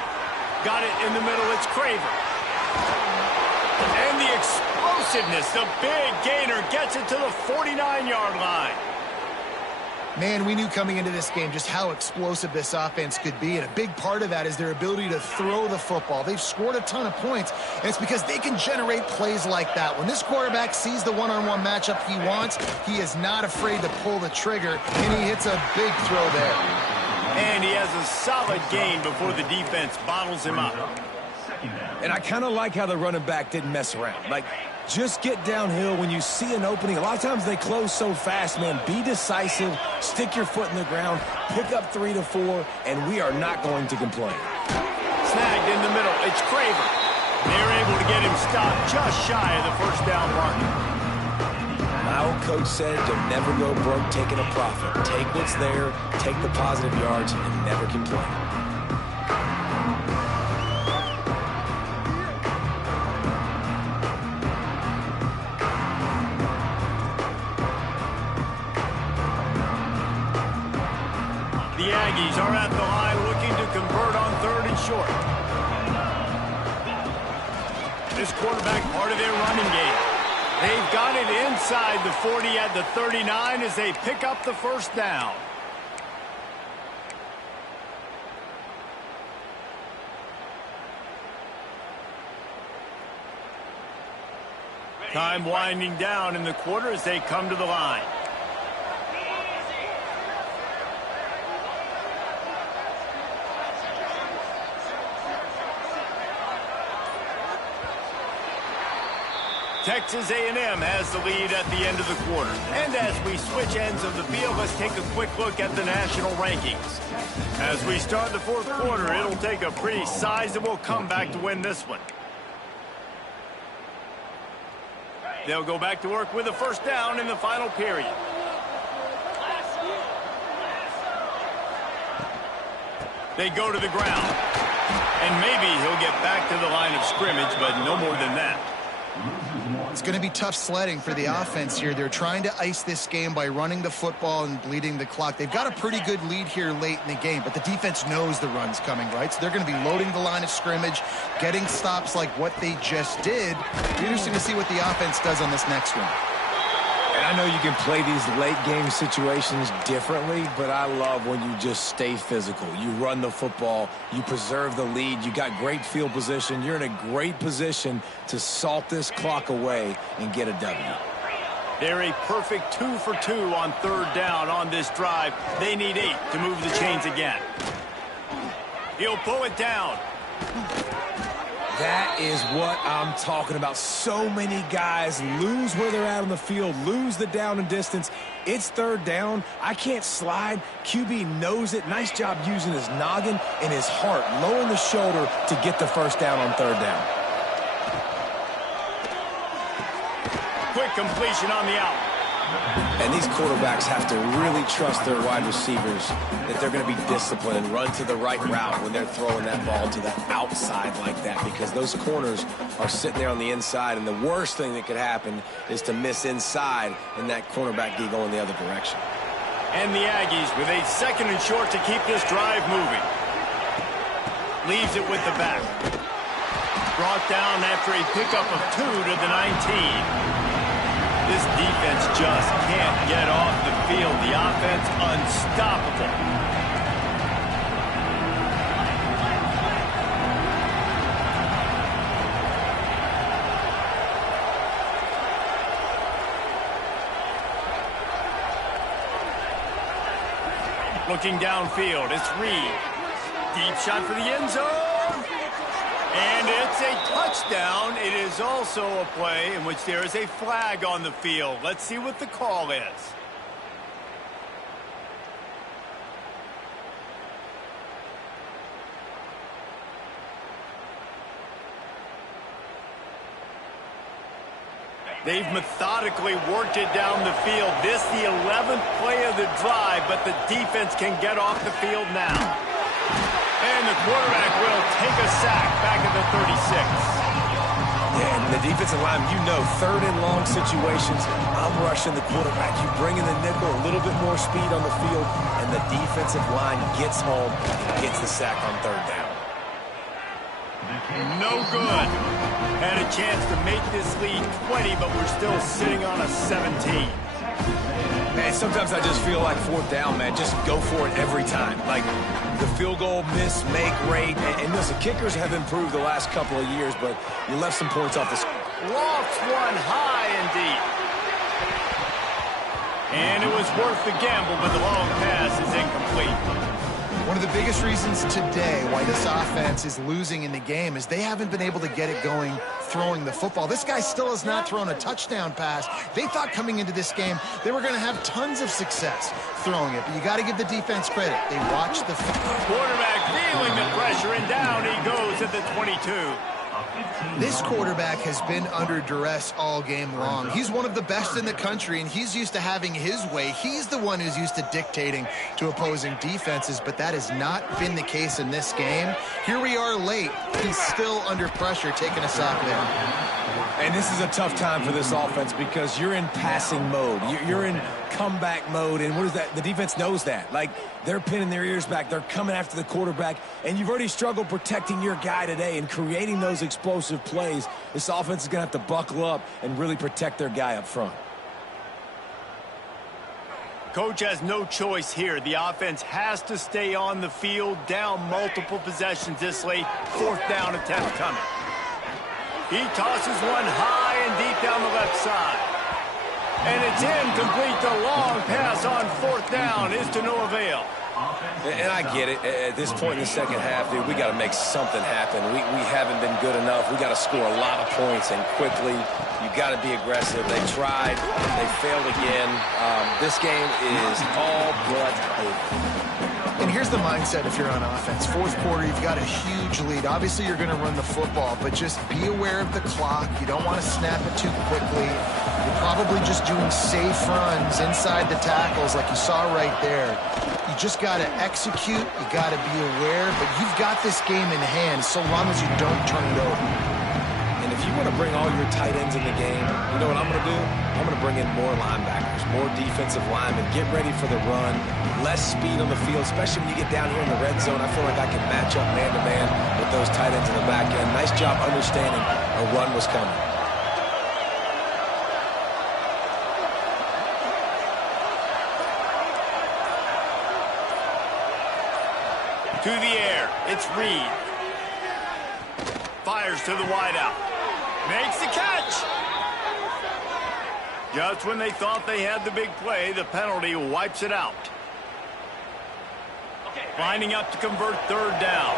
Got it in the middle. It's Craver. And the explosiveness, the big gainer, gets it to the 49-yard line. Man, we knew coming into this game just how explosive this offense could be, and a big part of that is their ability to throw the football. They've scored a ton of points, and it's because they can generate plays like that. When this quarterback sees the one-on-one matchup he wants, he is not afraid to pull the trigger, and he hits a big throw there. And he has a solid gain before the defense bottles him up. And I kind of like how the running back didn't mess around. Like, just get downhill when you see an opening. A lot of times they close so fast, man. Be decisive, stick your foot in the ground, pick up 3 to 4, and we are not going to complain. Snagged in the middle. It's Craver. They're able to get him stopped just shy of the first down marker. My old coach said to never go broke taking a profit. Take what's there, take the positive yards, and never complain. The Aggies are at the line looking to convert on 3rd and short. this quarterback part of their running game. They've got it inside the 40 at the 39 as they pick up the first down. Time winding down in the quarter as they come to the line. Texas A&M has the lead at the end of the quarter. And as we switch ends of the field, let's take a quick look at the national rankings. As we start the fourth quarter, it'll take a pretty sizable comeback to win this one. They'll go back to work with a first down in the final period. They go to the ground. And maybe he'll get back to the line of scrimmage, but no more than that. It's going to be tough sledding for the offense here. They're trying to ice this game by running the football and bleeding the clock. They've got a pretty good lead here late in the game, but the defense knows the run's coming, right? So they're going to be loading the line of scrimmage, getting stops like what they just did. It'll be interesting to see what the offense does on this next one. And I know you can play these late game situations differently, but I love when you just stay physical. You run the football, you preserve the lead, you got great field position. You're in a great position to salt this clock away and get a W. They're a perfect 2 for 2 on third down on this drive. They need 8 to move the chains again. He'll pull it down. That is what I'm talking about. So many guys lose where they're at on the field, lose the down and distance. It's third down. I can't slide. QB knows it. Nice job using his noggin and his heart, lowering the shoulder to get the first down on third down. Quick completion on the out. And these quarterbacks have to really trust their wide receivers that they're going to be disciplined and run to the right route when they're throwing that ball to the outside like that, because those corners are sitting there on the inside, and the worst thing that could happen is to miss inside and that cornerback be going the other direction. And the Aggies with a second and short to keep this drive moving. Leaves it with the back. Brought down after a pickup of 2 to the 19. This defense just can't get off the field. The offense unstoppable. Looking downfield, it's Reed. Deep shot for the end zone. And it's a touchdown. It is also a play in which there is a flag on the field. Let's see what the call is. They've methodically worked it down the field. This the 11th play of the drive, but the defense can get off the field now. And the quarterback will take a sack back at the 36. Yeah, and the defensive line, you know, third and long situations, I'm rushing the quarterback. You bring in the nickel, a little bit more speed on the field, and the defensive line gets home and gets the sack on third down. No good. Had a chance to make this lead 20, but we're still sitting on a 17. Man, sometimes I just feel like fourth down, man. Just go for it every time. Like the field goal miss, make rate. And listen, kickers have improved the last couple of years, but you left some points off the score. Lofts one high and deep. And it was worth the gamble, but the long pass is incomplete. One of the biggest reasons today why this offense is losing in the game is they haven't been able to get it going throwing the football. This guy still has not thrown a touchdown pass. They thought coming into this game they were going to have tons of success throwing it, but you got to give the defense credit. They watched the quarterback feeling the pressure, and down he goes at the 22. This quarterback has been under duress all game long. He's one of the best in the country, and he's used to having his way. He's the one who's used to dictating to opposing defenses, but that has not been the case in this game. Here we are late. He's still under pressure, taking a sack there. And this is a tough time for this offense because you're in passing mode. You're in comeback mode, and what is that? The defense knows that. Like, they're pinning their ears back. They're coming after the quarterback, and you've already struggled protecting your guy today and creating those those explosive plays, this offense is going to have to buckle up and really protect their guy up front. Coach has no choice here. The offense has to stay on the field, down multiple possessions this late. 4th down attempt coming. He tosses one high and deep down the left side. And it's incomplete. The long pass on 4th down is to no avail. And I get it. At this point in the second half, dude, we got to make something happen. We haven't been good enough. We got to score a lot of points and quickly. You got to be aggressive. They tried. They failed again. This game is all but over. And here's the mindset if you're on offense. 4th quarter, you've got a huge lead. Obviously, you're going to run the football, but just be aware of the clock. You don't want to snap it too quickly. You're probably just doing safe runs inside the tackles like you saw right there. You just got to execute. You got to be aware, but you've got this game in hand so long as you don't turn it over. And if you want to bring all your tight ends in the game, you know what I'm going to do? I'm going to bring in more linebackers, more defensive linemen, get ready for the run, less speed on the field, especially when you get down here in the red zone. I feel like I can match up man-to-man with those tight ends in the back end. Nice job understanding a run was coming. To the air, it's Reed. Fires to the wideout. Makes the catch. Just when they thought they had the big play, the penalty wipes it out. Lining up to convert 3rd down.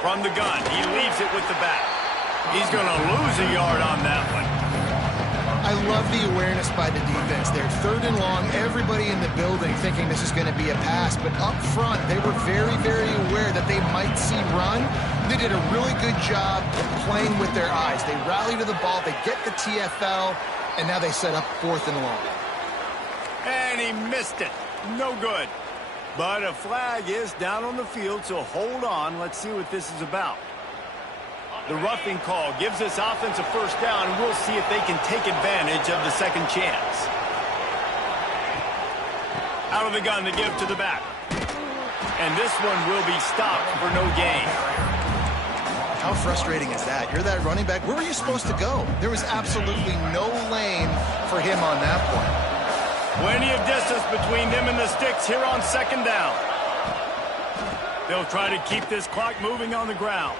From the gun, he leaves it with the back. He's going to lose a yard on that one. I love the awareness by the defense there. 3rd and long, everybody in the building thinking this is going to be a pass, but up front, they were very, very aware that they might see run. They did a really good job of playing with their eyes. They rally to the ball, they get the TFL, and now they set up 4th and long. And he missed it. No good. But a flag is down on the field, so hold on. Let's see what this is about. The roughing call gives this offense a 1st down, and we'll see if they can take advantage of the second chance. Out of the gun to give to the back. And this one will be stopped for no gain. How frustrating is that? You're that running back. Where were you supposed to go? There was absolutely no lane for him on that point. Plenty of distance between them and the sticks here on 2nd down. They'll try to keep this clock moving on the ground.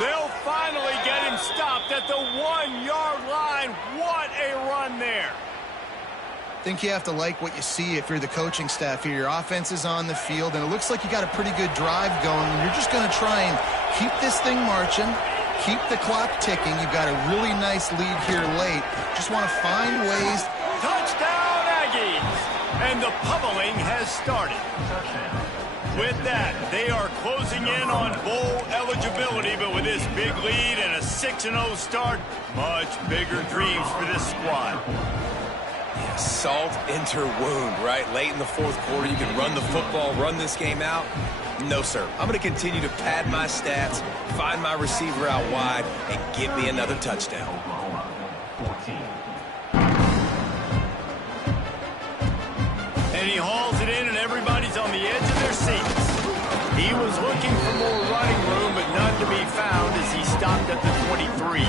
They'll finally get him stopped at the 1-yard line. What a run there. I think you have to like what you see if you're the coaching staff here. Your offense is on the field, and it looks like you got a pretty good drive going. And you're just going to try and keep this thing marching, keep the clock ticking. You've got a really nice lead here late. Just want to find ways. Touchdown, Aggies! And the pummeling has started. With that, they are closing in on bowl eligibility, but with this big lead and a 6-0 start, much bigger dreams for this squad. Yeah, salt into wound, right? Late in the 4th quarter, you can run the football, run this game out. No, sir. I'm going to continue to pad my stats, find my receiver out wide, and get me another touchdown. And he hauls it in, and everybody's on the edge of their seats. He was looking for more running room, but none to be found as he stopped at the 23.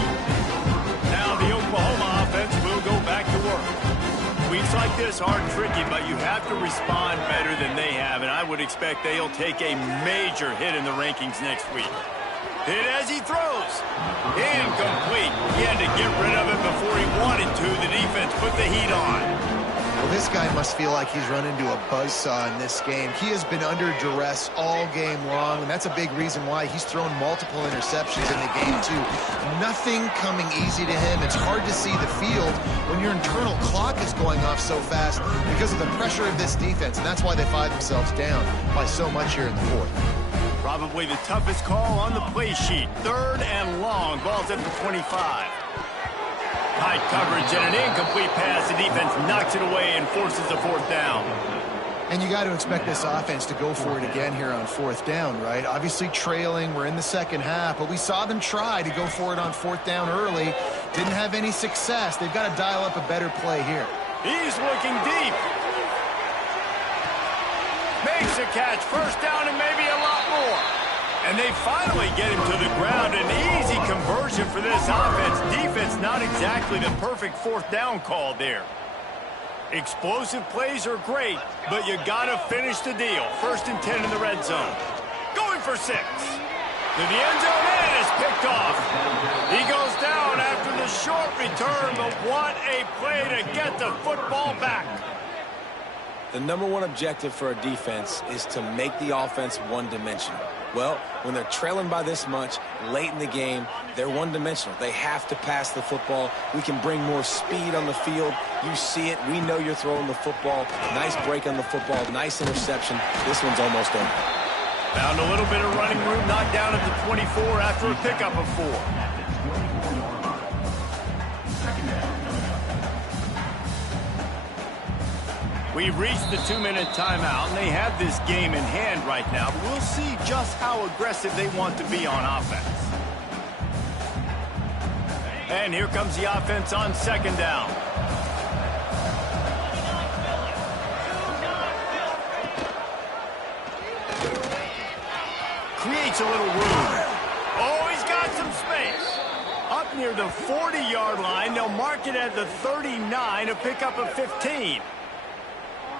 Now the Oklahoma offense will go back to work. Weeks like this are tricky, but you have to respond better than they have, and I would expect they'll take a major hit in the rankings next week. Hit as he throws. Incomplete. He had to get rid of it before he wanted to. The defense put the heat on. Well, this guy must feel like he's run into a buzzsaw in this game. He has been under duress all game long, and that's a big reason why he's thrown multiple interceptions in the game, too. Nothing coming easy to him. It's hard to see the field when your internal clock is going off so fast because of the pressure of this defense, and that's why they find themselves down by so much here in the 4th. Probably the toughest call on the play sheet. 3rd and long. Ball's at the 25. High coverage and an incomplete pass. The defense knocks it away and forces a 4th down. And you got to expect this offense to go for it again here on 4th down, right? Obviously trailing. We're in the second half, but we saw them try to go for it on 4th down early. Didn't have any success. They've got to dial up a better play here. He's looking deep. Makes a catch, first down and maybe a lot more. And they finally get him to the ground. An easy conversion for this offense. Defense not exactly the perfect fourth down call there. Explosive plays are great, but you gotta finish the deal. 1st and 10 in the red zone. Going for 6. To the end zone and is picked off. He goes down after the short return, but what a play to get the football back. The number one objective for a defense is to make the offense one-dimensional. Well, when they're trailing by this much late in the game, they're one-dimensional. They have to pass the football. We can bring more speed on the field. You see it. We know you're throwing the football. Nice break on the football. Nice interception. This one's almost over. Found a little bit of running room, knocked down at the 24 after a pickup of 4. We've reached the 2-minute timeout, and they have this game in hand right now. But we'll see just how aggressive they want to be on offense. And here comes the offense on 2nd down. Creates a little room. Oh, he's got some space. Up near the 40-yard line, they'll mark it at the 39, a pickup of 15.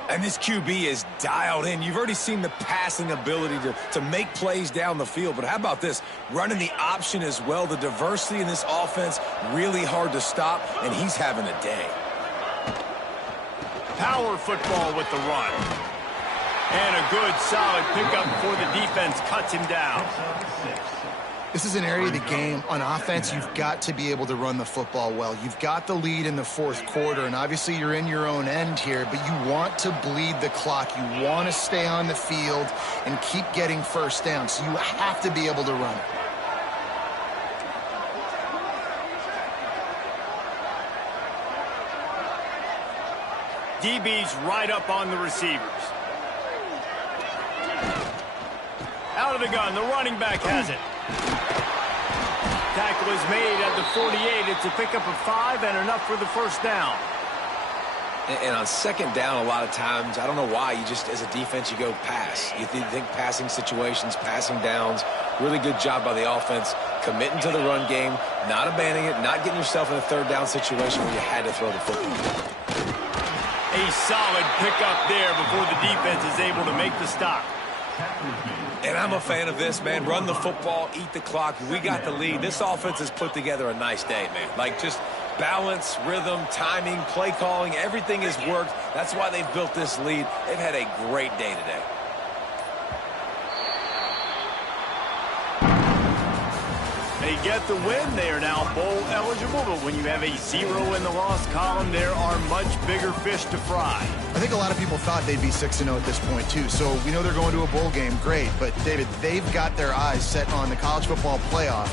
And this QB is dialed in. You've already seen the passing ability to make plays down the field. But how about this? Running the option as well. The diversity in this offense, really hard to stop, and he's having a day. Power football with the run. And a good, solid pickup before the defense cuts him down. This is an area of the game on offense you've got to be able to run the football well. You've got the lead in the 4th quarter, and obviously you're in your own end here, but you want to bleed the clock. You want to stay on the field and keep getting first down, so you have to be able to run it. DB's right up on the receivers. Out of the gun, the running back has it. Tackle is made at the 48. It's a pickup of 5 and enough for the first down. And on 2nd down, a lot of times, I don't know why, you just, as a defense, you go pass. You think passing situations, passing downs. Really good job by the offense, committing to the run game, not abandoning it, not getting yourself in a 3rd down situation where you had to throw the football. A solid pickup there before the defense is able to make the stop. And I'm a fan of this, man. Run the football, eat the clock. We got the lead. This offense has put together a nice day, man. Like, just balance, rhythm, timing, play calling, everything has worked. That's why they've built this lead. They've had a great day today. They get the win. They are now bowl eligible, but when you have a 0 in the loss column, there are much bigger fish to fry. I think a lot of people thought they'd be 6-0 at this point, too. So we know they're going to a bowl game. Great. But, David, they've got their eyes set on the college football playoff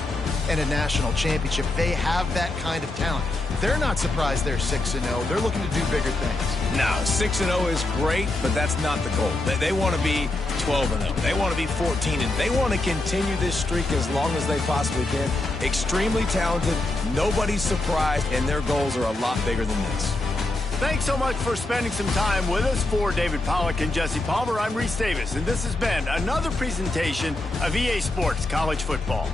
and a national championship. They have that kind of talent. They're not surprised they're 6-0. They're looking to do bigger things. No, 6-0 is great, but that's not the goal. They want to be 12-0. They want to be 14-0. They want to continue this streak as long as they possibly can. Extremely talented. Nobody's surprised, and their goals are a lot bigger than this. Thanks so much for spending some time with us. For David Pollack and Jesse Palmer, I'm Reese Davis, and this has been another presentation of EA Sports College Football.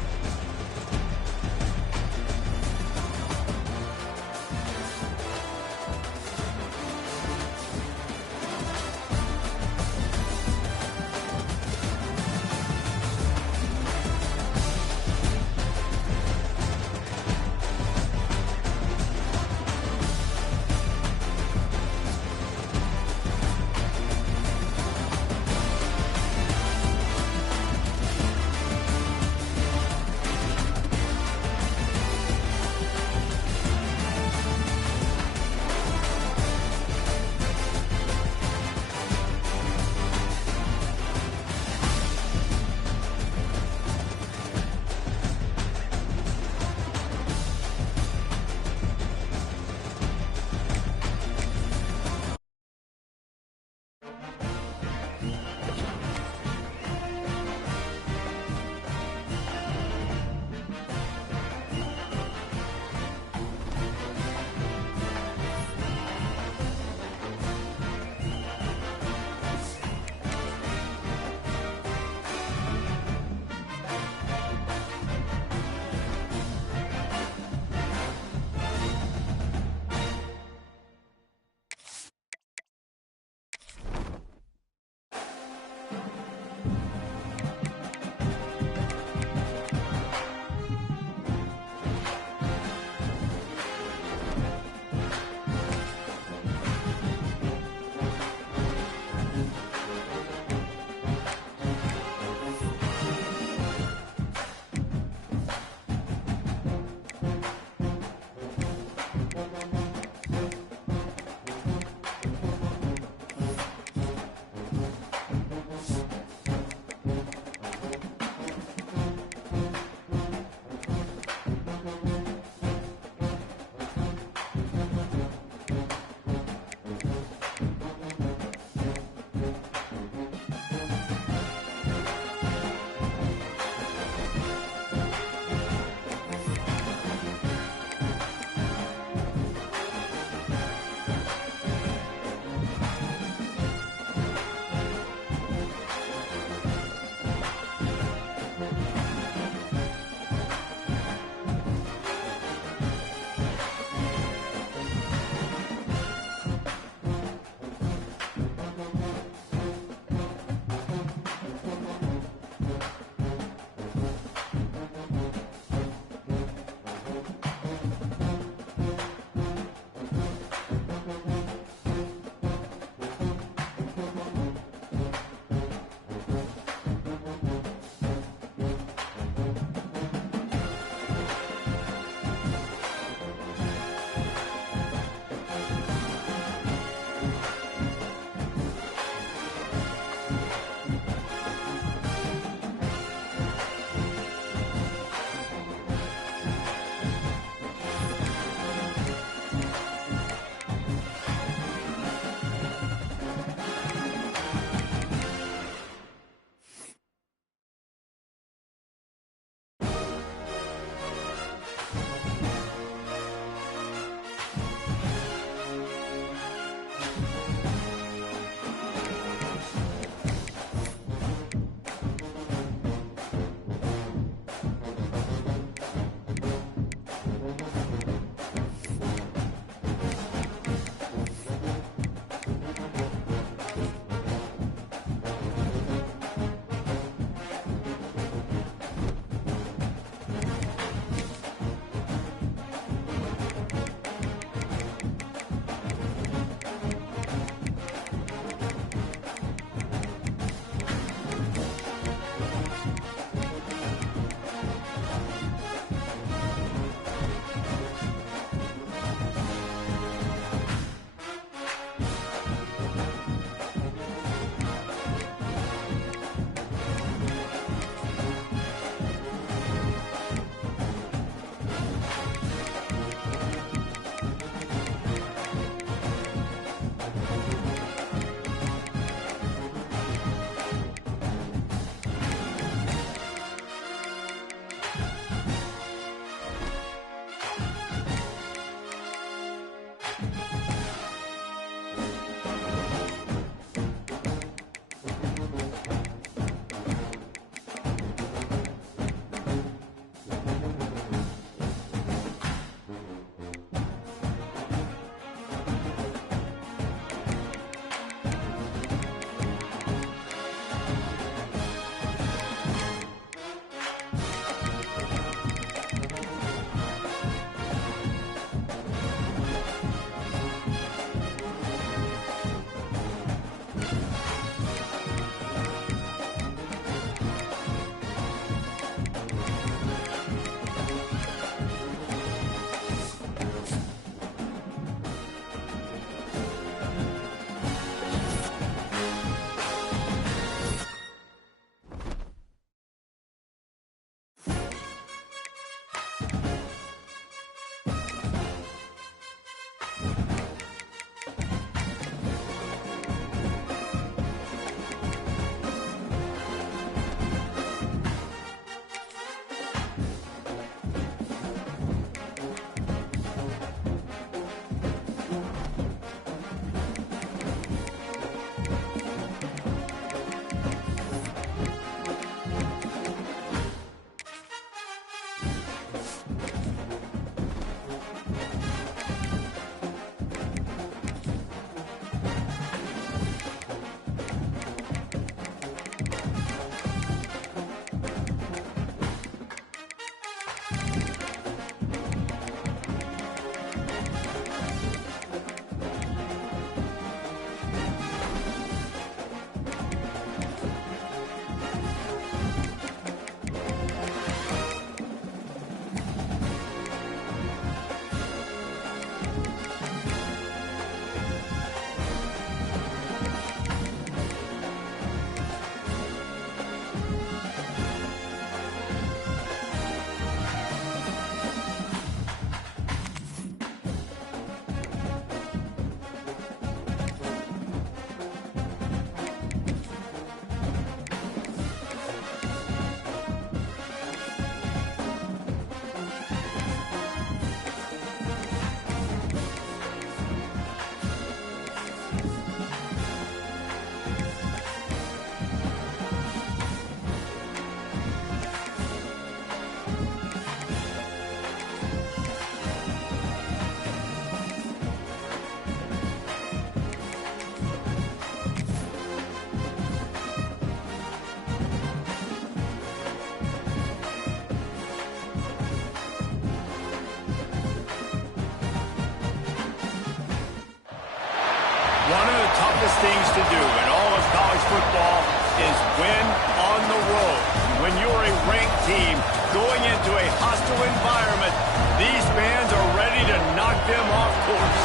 toughest things to do in all of college football is win on the road. When you're a ranked team going into a hostile environment, these fans are ready to knock them off course.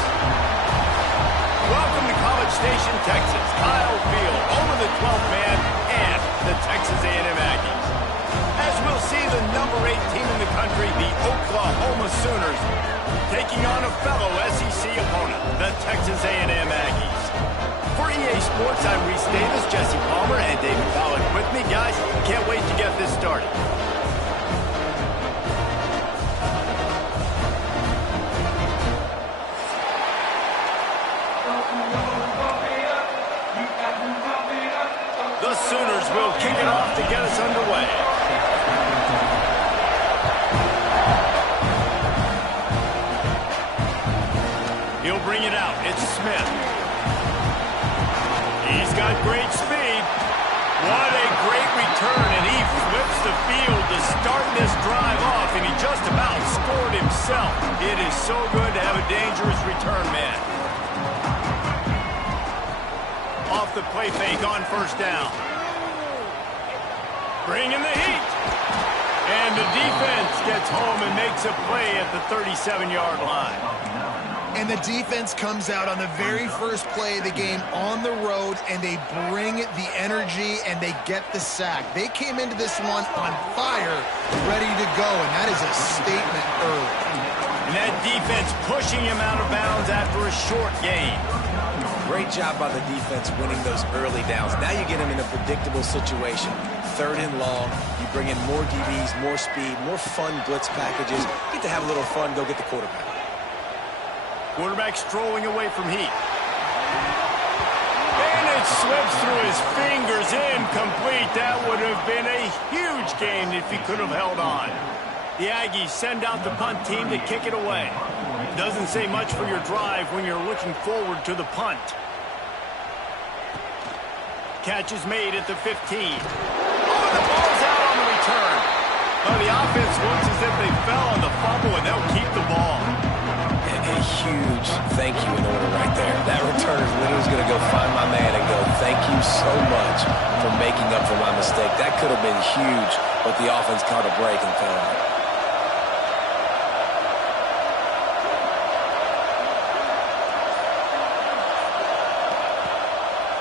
Welcome to College Station, Texas. Kyle Field, home of the 12th man and the Texas A&M Aggies. As we'll see the number 8 team in the country, the Oklahoma Sooners, taking on a fellow SEC opponent, the Texas A&M Aggies. For EA Sports, I'm Reese Davis, Jesse Palmer, and David Pollack with me. Guys, can't wait to get this started. The Sooners will kick it off to get us underway. He'll bring it out. It's Smith. He's got great speed. What a great return, and he flips the field to start this drive off, and he just about scored himself. It is so good to have a dangerous return man. Off the play fake on first down. Bringing the heat. And the defense gets home and makes a play at the 37-yard line. And the defense comes out on the very first play of the game on the road, and they bring the energy, and they get the sack. They came into this one on fire, ready to go, and that is a statement early. And that defense pushing him out of bounds after a short gain. Great job by the defense winning those early downs. Now you get him in a predictable situation. 3rd and long. You bring in more DBs, more speed, more fun blitz packages. Get to have a little fun, go get the quarterback. Quarterback strolling away from heat. And it slips through his fingers, incomplete. That would have been a huge gain if he could have held on. The Aggies send out the punt team to kick it away. Doesn't say much for your drive when you're looking forward to the punt. Catch is made at the 15. Oh, the ball's out on the return. Well, the offense looks as if they fell on the fumble, and they'll keep the ball. And a huge thank you in order right there. That return is literally going to go find my man and go, thank you so much for making up for my mistake. That could have been huge, but the offense caught a break and fell out.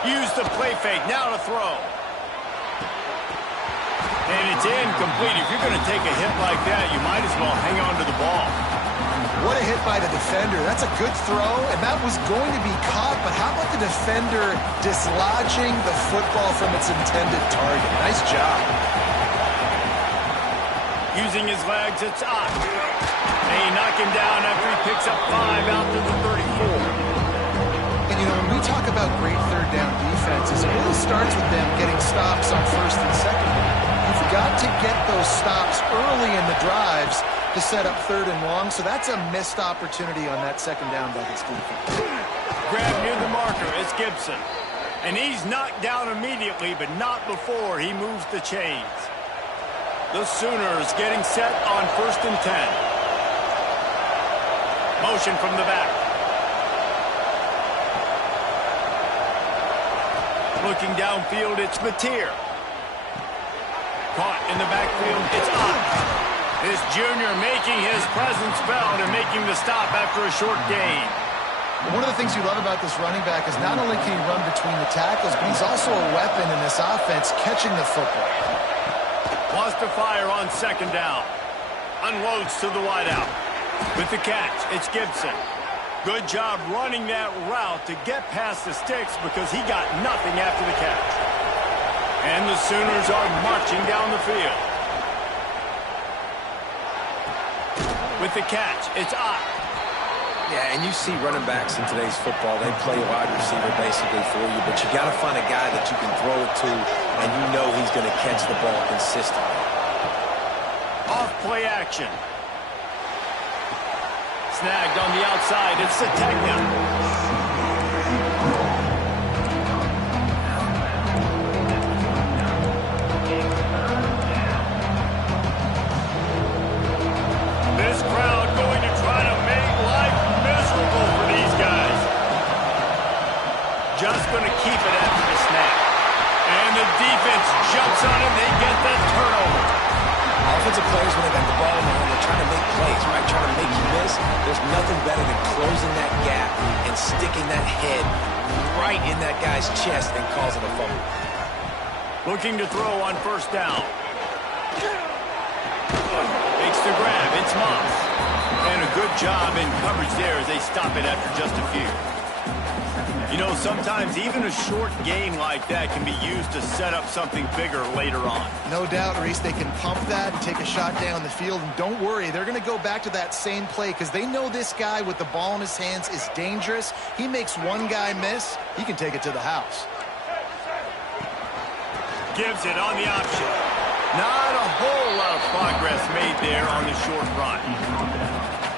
Use the play fake, now to throw. And it's incomplete. If you're going to take a hit like that, you might as well hang on to the ball. What a hit by the defender. That's a good throw, and that was going to be caught, but how about the defender dislodging the football from its intended target? Nice job. Using his legs, it's Ott. And he knocked him down after he picks up 5 out to the 34. And, you know, when we talk about great third down defenses, it really starts with them getting stops on first and second. You've got to get those stops early in the drives to set up 3rd and long, so that's a missed opportunity on that second down by this defense. Grab near the marker, it's Gibson. And he's knocked down immediately, but not before he moves the chains. The Sooners getting set on 1st and 10. Motion from the back. Looking downfield, it's Mateer. Caught in the backfield, it's Ott. This junior making his presence felt and making the stop after a short gain. One of the things you love about this running back is not only can he run between the tackles, but he's also a weapon in this offense, catching the football. Wants to fire on 2nd down. Unloads to the wideout. With the catch, it's Gibson. Good job running that route to get past the sticks because he got nothing after the catch. And the Sooners are marching down the field. With the catch, it's Ott. Yeah, and you see running backs in today's football, they play wide receiver basically for you, but you got to find a guy that you can throw it to, and you know he's going to catch the ball consistently. Off play action. Snagged on the outside, it's Sategna. This crowd going to try to make life miserable for these guys. Just going to defensive players, when they got the ball in their hand, they're trying to make plays, right? Trying to make you miss. There's nothing better than closing that gap and sticking that head right in that guy's chest and causing a fumble. Looking to throw on first down. Makes the grab. It's Moss. And a good job in coverage there as they stop it after just a few. You know, sometimes even a short gain like that can be used to set up something bigger later on. No doubt, Reese, they can pump that and take a shot down the field. And don't worry, they're going to go back to that same play because they know this guy with the ball in his hands is dangerous. He makes one guy miss, he can take it to the house. Gives it on the option. Not a whole lot of progress made there on the short run.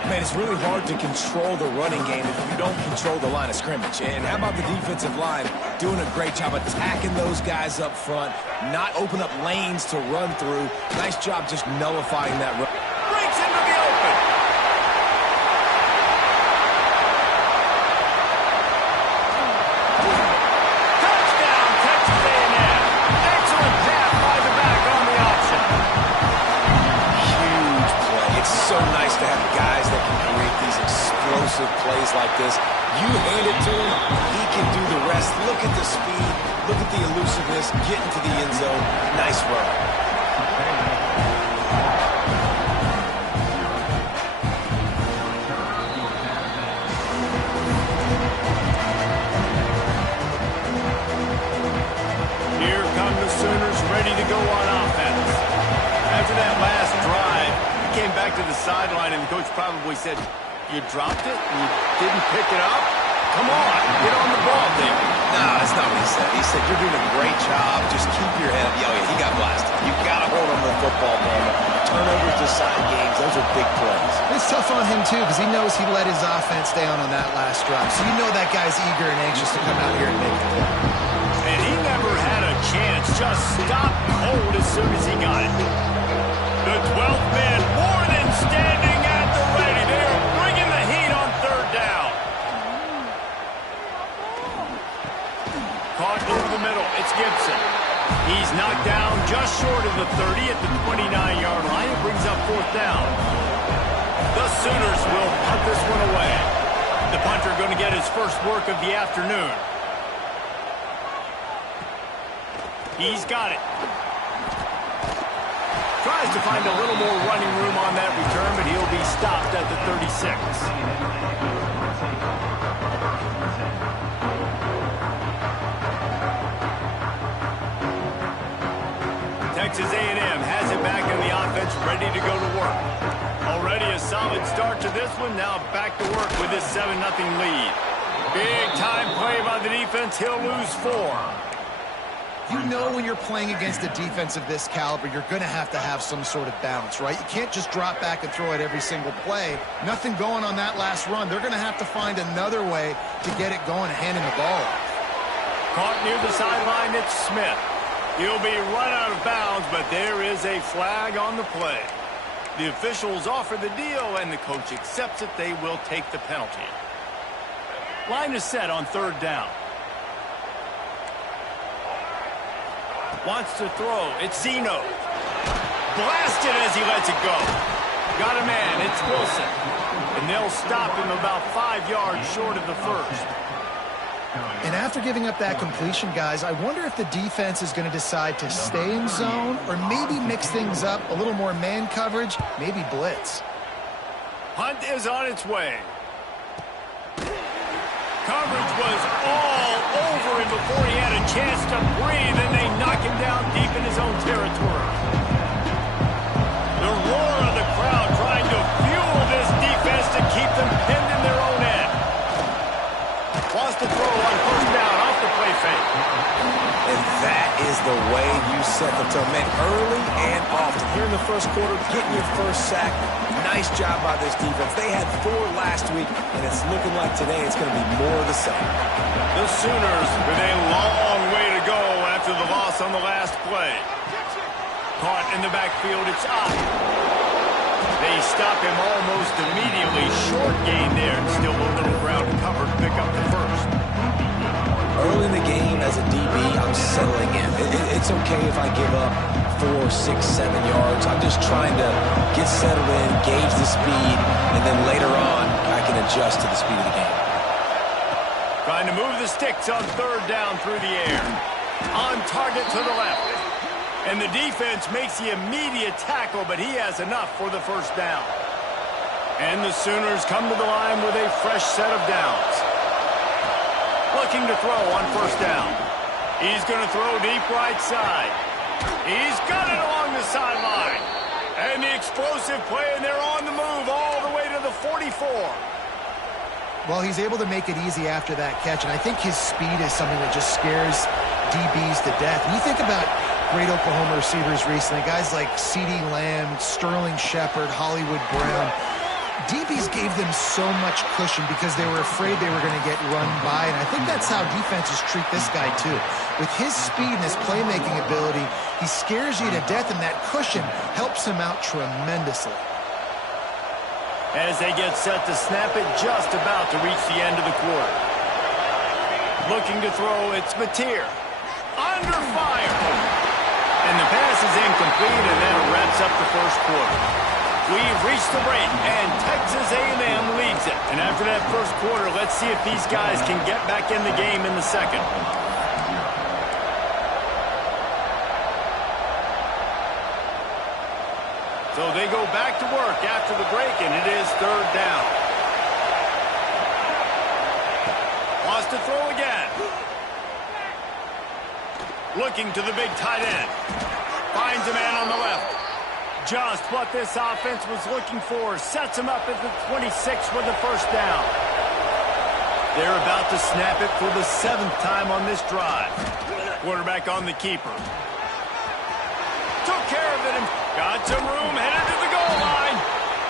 Man, it's really hard to control the running game if you don't control the line of scrimmage. And how about the defensive line doing a great job attacking those guys up front, not open up lanes to run through. Nice job just nullifying that run. Breaks into the open. Touchdown, Texas A&M. Excellent pass by the back on the option. Huge play. It's so nice to have guys that can create these explosive plays like this. You hand it to him, he can do the rest. Look at the speed, look at the elusiveness, get into the end zone. Nice run. Here come the Sooners ready to go on offense. After that last drive, he came back to the sideline and the coach probably said, "You dropped it? You didn't pick it up? Come on, get on the ball, David." No, that's not what he said. He said, "You're doing a great job. Just keep your head up." Oh, yeah, he got blasted. You got to hold on to the football, man. Turnovers decide games. Those are big plays. It's tough on him, too, because he knows he let his offense down on that last drive. So you know that guy's eager and anxious to come out here and make a play. And he never had a chance. Just stopped cold as soon as he got it. The 12th man more than standing at the ready. They are bringing the heat on third down. Caught over the middle. It's Gibson. He's knocked down just short of the 30 at the 29-yard line. It brings up fourth down. The Sooners will punt this one away. The punter going to get his first work of the afternoon. He's got it. Tries to find a little more running room on that return, but he'll be stopped at the 36. Texas A&M has it back in the offense, ready to go to work. Already a solid start to this one. Now back to work with this 7-0 lead. Big time play by the defense. He'll lose 4. You know when you're playing against a defense of this caliber, you're going to have some sort of balance, right? You can't just drop back and throw it every single play. Nothing going on that last run. They're going to have to find another way to get it going and hand him the ball off. Caught near the sideline, it's Smith. He'll be run out of bounds, but there is a flag on the play. The officials offer the deal, and the coach accepts it. They will take the penalty. Line is set on third down. Wants to throw. It's Zeno. Blasted as he lets it go. Got a man. It's Wilson. And they'll stop him about 5 yards short of the first. And after giving up that completion, guys, I wonder if the defense is going to decide to stay in zone or maybe mix things up, a little more man coverage, maybe blitz. Hunt is on its way. Coverage was all over him before he had a chance to breathe, and they knock him down deep in his own territory. The roar of the crowd trying to fuel this defense to keep them pinned in their own end. Wants to throw on first down off the play fake. And that is the way you set the tone. Man, early and often. Here in the first quarter, getting your first sack. Nice job by this defense. They had 4 last week, and it's looking like today it's going to be more of the same. The Sooners with a long way to go after the loss on the last play. Caught in the backfield, it's up. They stop him almost immediately. Short gain there, and still a little ground covered to pick up the first. Early in the game, as a DB, I'm settling in. It's okay if I give up 4, 6, 7 yards. I'm just trying to get settled in, gauge the speed, and then later on, I can adjust to the speed of the game. Trying to move the sticks on third down through the air. On target to the left. And the defense makes the immediate tackle, but he has enough for the first down. And the Sooners come to the line with a fresh set of downs. Looking to throw on first down. He's going to throw deep right side. He's got it along the sideline. And the explosive play, and they're on the move all the way to the 44. Well, he's able to make it easy after that catch, and I think his speed is something that just scares DBs to death. When you think about great Oklahoma receivers recently, guys like CeeDee Lamb, Sterling Shepard, Hollywood Brown, DBs gave them so much cushion because they were afraid they were going to get run by, and I think that's how defenses treat this guy too. With his speed and his playmaking ability, he scares you to death, and that cushion helps him out tremendously. As they get set to snap it, just about to reach the end of the quarter. Looking to throw, it's Mateer. Under fire. And the pass is incomplete, and that wraps up the first quarter. We've reached the break, and Texas A&M leads it. And after that first quarter, let's see if these guys can get back in the game in the second. So they go back to work after the break, and it is third down. Wants to throw again. Looking to the big tight end. Finds a man on the left. Just what this offense was looking for. Sets him up at the 26 with the first down. They're about to snap it for the 7th time on this drive. Quarterback on the keeper. Took care of it and got some room, headed to the goal line.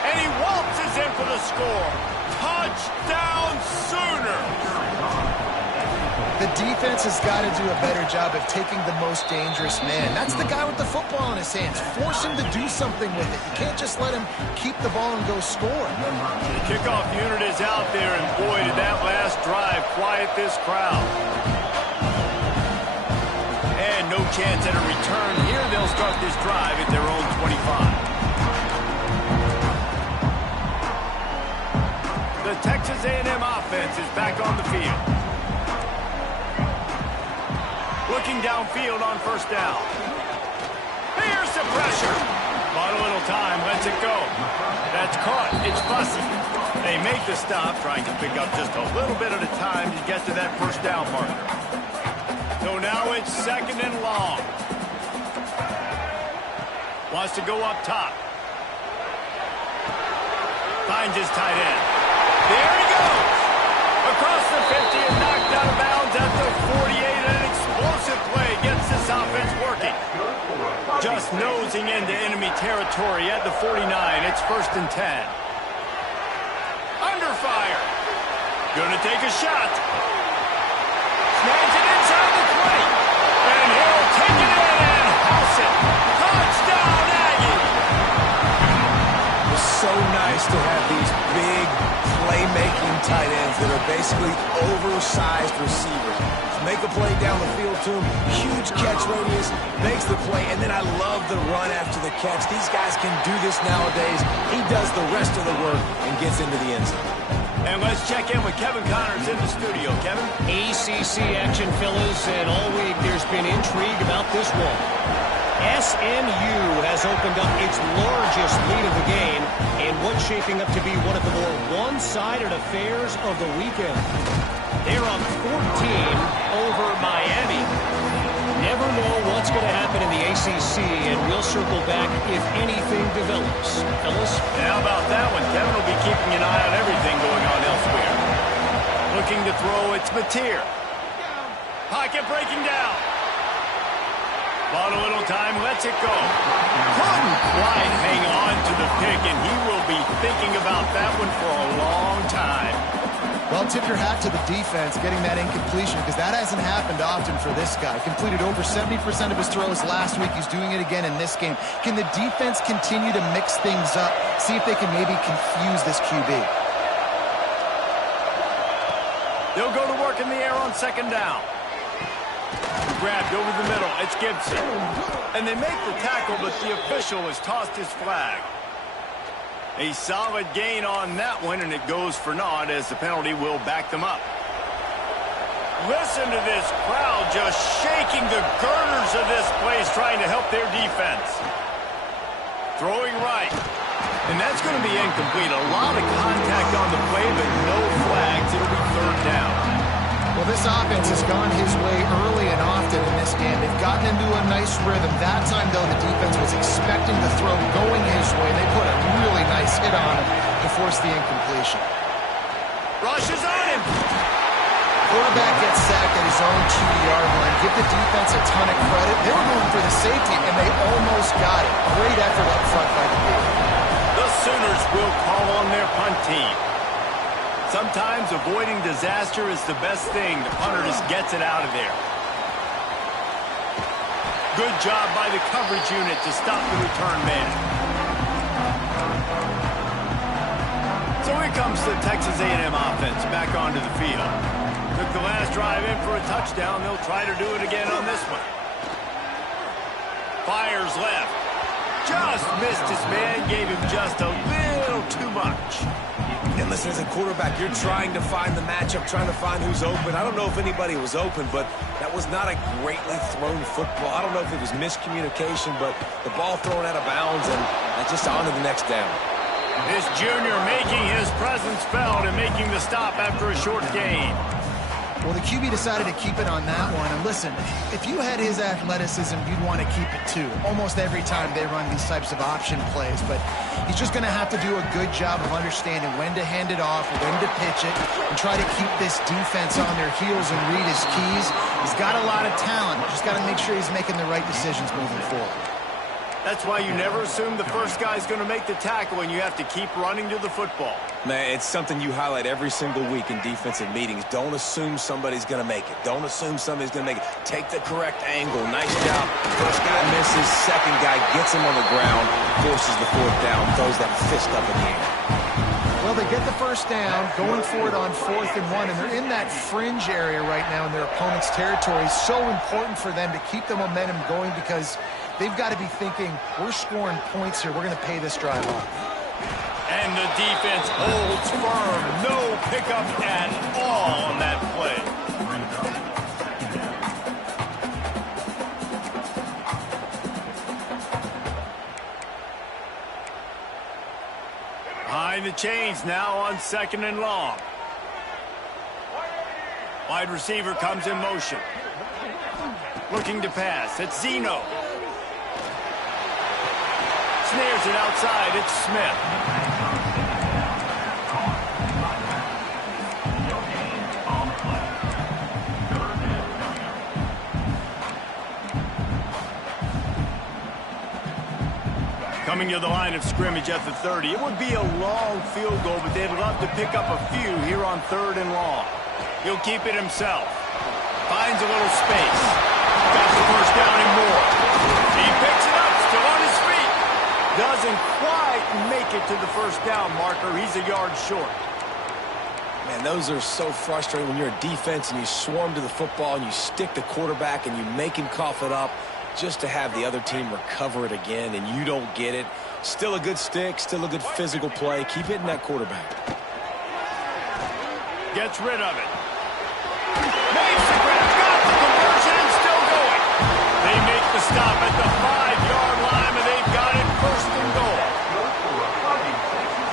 And he waltzes in for the score. Touchdown Sooners! The defense has got to do a better job of taking the most dangerous man. That's the guy with the football in his hands. Force him to do something with it. You can't just let him keep the ball and go score. The kickoff unit is out there, and boy, did that last drive quiet this crowd. And no chance at a return here. They'll start this drive at their own 25. The Texas A&M offense is back on the field. Looking downfield on first down. Here's the pressure. Bought a little time, lets it go. That's caught. It's Bussey. They make the stop, trying to pick up just a little bit at a time to get to that first down marker. So now it's second and long. Wants to go up top. Finds his tight end. There he goes. Across the 50 and knocked out of bounds at the 48. An explosive play gets this offense working. Just nosing into enemy territory at the 49. It's first and 10. Under fire. Gonna take a shot. Snags it inside the 20. And he'll take it in and house it. Touchdown, Aggie! It's so nice to have these big playmaking tight ends that are basically oversized receivers. Make a play down the field to him, huge catch radius, makes the play, and then I love the run after the catch. These guys can do this nowadays. He does the rest of the work and gets into the end zone. And let's check in with Kevin Connors in the studio. Kevin? ACC action, fellas, and all week there's been intrigue about this one. SMU has opened up its largest lead of the game in what's shaping up to be one of the more one-sided affairs of the weekend. They're up 14 over Miami. Never know what's going to happen in the ACC, and we'll circle back if anything develops. Fellas? And how about that one? Kevin will be keeping an eye on everything going on elsewhere. Looking to throw, it's Mateer. Pocket breaking down. Bought a little time, lets it go. Couldn't quite hang on to the pick, and he will be thinking about that one for a long time. Well, tip your hat to the defense getting that incompletion, because that hasn't happened often for this guy. Completed over 70% of his throws last week. He's doing it again in this game. Can the defense continue to mix things up? See if they can maybe confuse this QB. They'll go to work in the air on second down. grabbed over the middle. It's Gibson. And they make the tackle, but the official has tossed his flag. A solid gain on that one, and it goes for naught as the penalty will back them up. Listen to this crowd just shaking the girders of this place, trying to help their defense. Throwing right. And that's going to be incomplete. A lot of contact on the play, but no flags. It'll be third down. Well, this offense has gone his way early and often in this game. They've gotten into a nice rhythm. That time, though, the defense was expecting the throw going his way. They put a really nice hit on him to force the incompletion. Rush is on him. Quarterback gets sacked at his own 2-yard line. Give the defense a ton of credit. They were going for the safety, and they almost got it. Great effort up front by the D. The Sooners will call on their punt team. Sometimes avoiding disaster is the best thing. The punter just gets it out of there. Good job by the coverage unit to stop the return man. So here comes the Texas A&M offense back onto the field. Took the last drive in for a touchdown. They'll try to do it again on this one. Fires left. Just missed his man. Gave him just a little too much. And listen, as a quarterback, you're trying to find the matchup, trying to find who's open. I don't know if anybody was open, but that was not a greatly thrown football. I don't know if it was miscommunication, but the ball thrown out of bounds and just on to the next down. This junior making his presence felt and making the stop after a short gain. Well, the QB decided to keep it on that one. And listen, if you had his athleticism, you'd want to keep it too. Almost every time they run these types of option plays. But he's just going to have to do a good job of understanding when to hand it off, when to pitch it, and try to keep this defense on their heels and read his keys. He's got a lot of talent. Just got to make sure he's making the right decisions moving forward. That's why you never assume the first guy's going to make the tackle, and you have to keep running to the football. Man, it's something you highlight every single week in defensive meetings. Don't assume somebody's going to make it. Don't assume somebody's going to make it. Take the correct angle. Nice job. First guy misses. Second guy gets him on the ground, forces the fourth down, throws that fist up in the air. Well, they get the first down, going for it on 4th and 1, and they're in that fringe area right now in their opponent's territory. So important for them to keep the momentum going because they've got to be thinking, we're scoring points here. We're going to pay this drive off. And the defense holds firm. No pickup at all on that play. Behind the chains now on 2nd and long. Wide receiver comes in motion. Looking to pass. It's Zeno. Snares it outside. It's Smith. Coming to the line of scrimmage at the 30. It would be a long field goal, but they'd love to pick up a few here on 3rd and long. He'll keep it himself. Finds a little space. Got the first down and more. He picks it up, still on his feet. Doesn't quite make it to the first down marker. He's a yard short. Man, those are so frustrating when you're a defense and you swarm to the football and you stick the quarterback and you make him cough it up just to have the other team recover it again and you don't get it. Still a good stick, still a good physical play. Keep hitting that quarterback. Gets rid of it. Makes the grab, got the conversion and still going. They make the stop at the 5-yard line, and they've got it 1st and goal.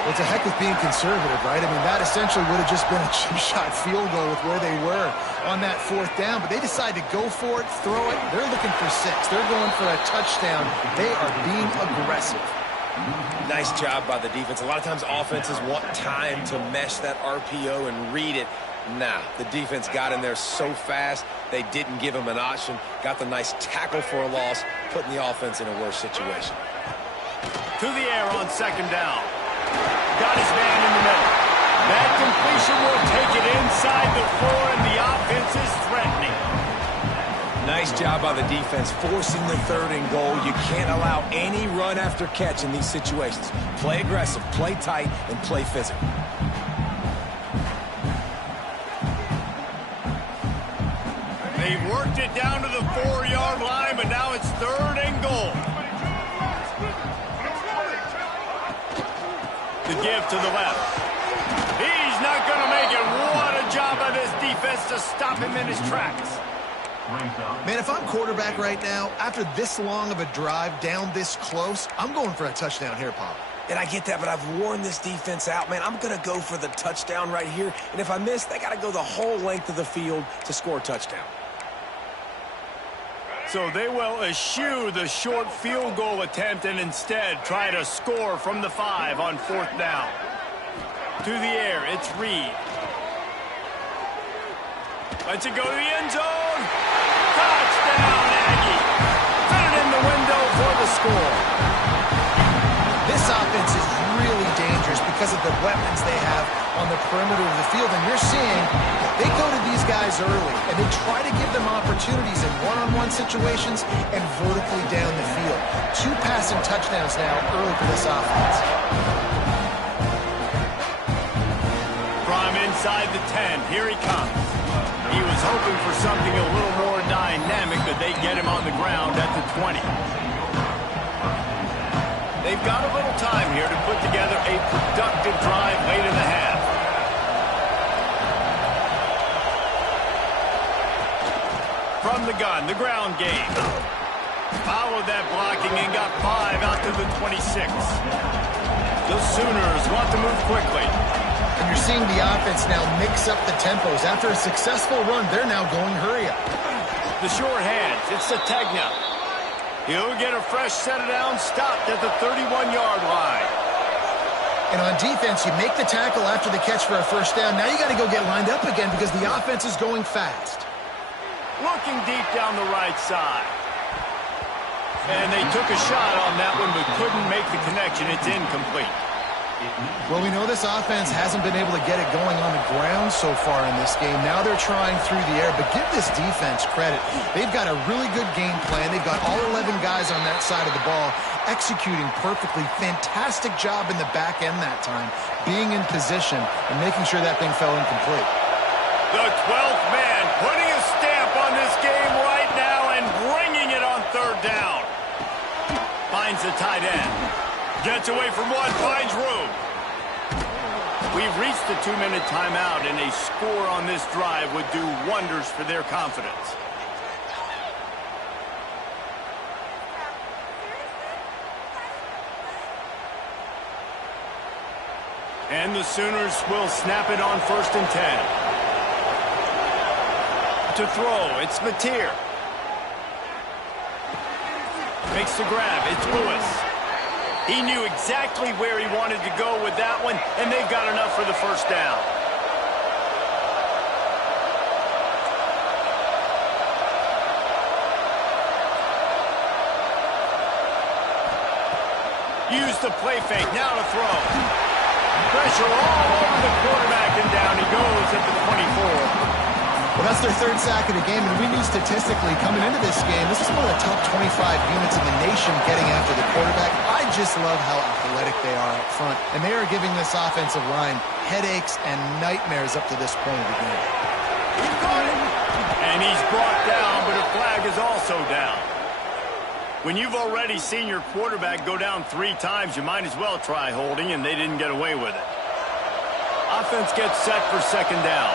Well, it's a heck of being conservative, right? I mean, that essentially would have just been a chip shot field goal with where they were on that 4th down, but they decide to go for it, throw it. They're looking for 6. They're going for a touchdown. They are being aggressive. Nice job by the defense. A lot of times offenses want time to mesh that RPO and read it. Nah, the defense got in there so fast, they didn't give him an option. Got the nice tackle for a loss, putting the offense in a worse situation. To the air on 2nd down. Got his man in the middle. That completion will take it inside the 4, and the offense is threatening. Nice job by the defense, forcing the 3rd and goal. You can't allow any run after catch in these situations. Play aggressive, play tight, and play physical. They worked it down to the 4-yard line, but now it's 3rd and goal. The give to the left. He's not going to make it. What a job by this defense to stop him in his tracks. Man, if I'm quarterback right now, after this long of a drive down this close, I'm going for a touchdown here, Paul. And I get that, but I've worn this defense out, man. I'm going to go for the touchdown right here. And if I miss, they got to go the whole length of the field to score a touchdown. So they will eschew the short field goal attempt and instead try to score from the 5 on 4th down. To the air, it's Reed. Lets it go to the end zone. Touchdown, Aggie. Put it in the window for the score. This offense is really dangerous because of the weapons they have on the perimeter of the field. And you're seeing they go to these guys early, and they try to give them opportunities in one-on-one situations and vertically down the field. 2 passing touchdowns now early for this offense. From inside the 10, here he comes. He was hoping for something a little more dynamic, but they get him on the ground at the 20. They've got a little time here to put together a productive drive late in the half. From the gun, the ground game. Followed that blocking and got 5 out to the 26. The Sooners want to move quickly. And you're seeing the offense now mix up the tempos. After a successful run, they're now going hurry up. The short hands, it's Sategna. He'll get a fresh set of downs stopped at the 31-yard line. And on defense, you make the tackle after the catch for a first down. Now you got to go get lined up again because the offense is going fast. Looking deep down the right side. And they took a shot on that one but couldn't make the connection. It's incomplete. Well, we know this offense hasn't been able to get it going on the ground so far in this game. Now they're trying through the air, but give this defense credit. They've got a really good game plan. They've got all 11 guys on that side of the ball executing perfectly. Fantastic job in the back end that time, being in position and making sure that thing fell incomplete. The 12th man putting a stamp on this game right now and bringing it on 3rd down. Finds the tight end. Gets away from one, finds room. We've reached the 2-minute timeout, and a score on this drive would do wonders for their confidence. And the Sooners will snap it on 1st and 10. To throw, it's Mateer. Makes the grab, it's Lewis. He knew exactly where he wanted to go with that one, and they've got enough for the first down. Use the play fake, now to throw. Pressure all over the quarterback, and down he goes at the 24. Well, that's their 3rd sack of the game, and we knew statistically coming into this game, this is one of the top 25 units in the nation getting after the quarterback. I just love how athletic they are up front, and they are giving this offensive line headaches and nightmares up to this point of the game. And he's brought down, but a flag is also down. When you've already seen your quarterback go down 3 times, you might as well try holding, and they didn't get away with it. Offense gets set for 2nd down.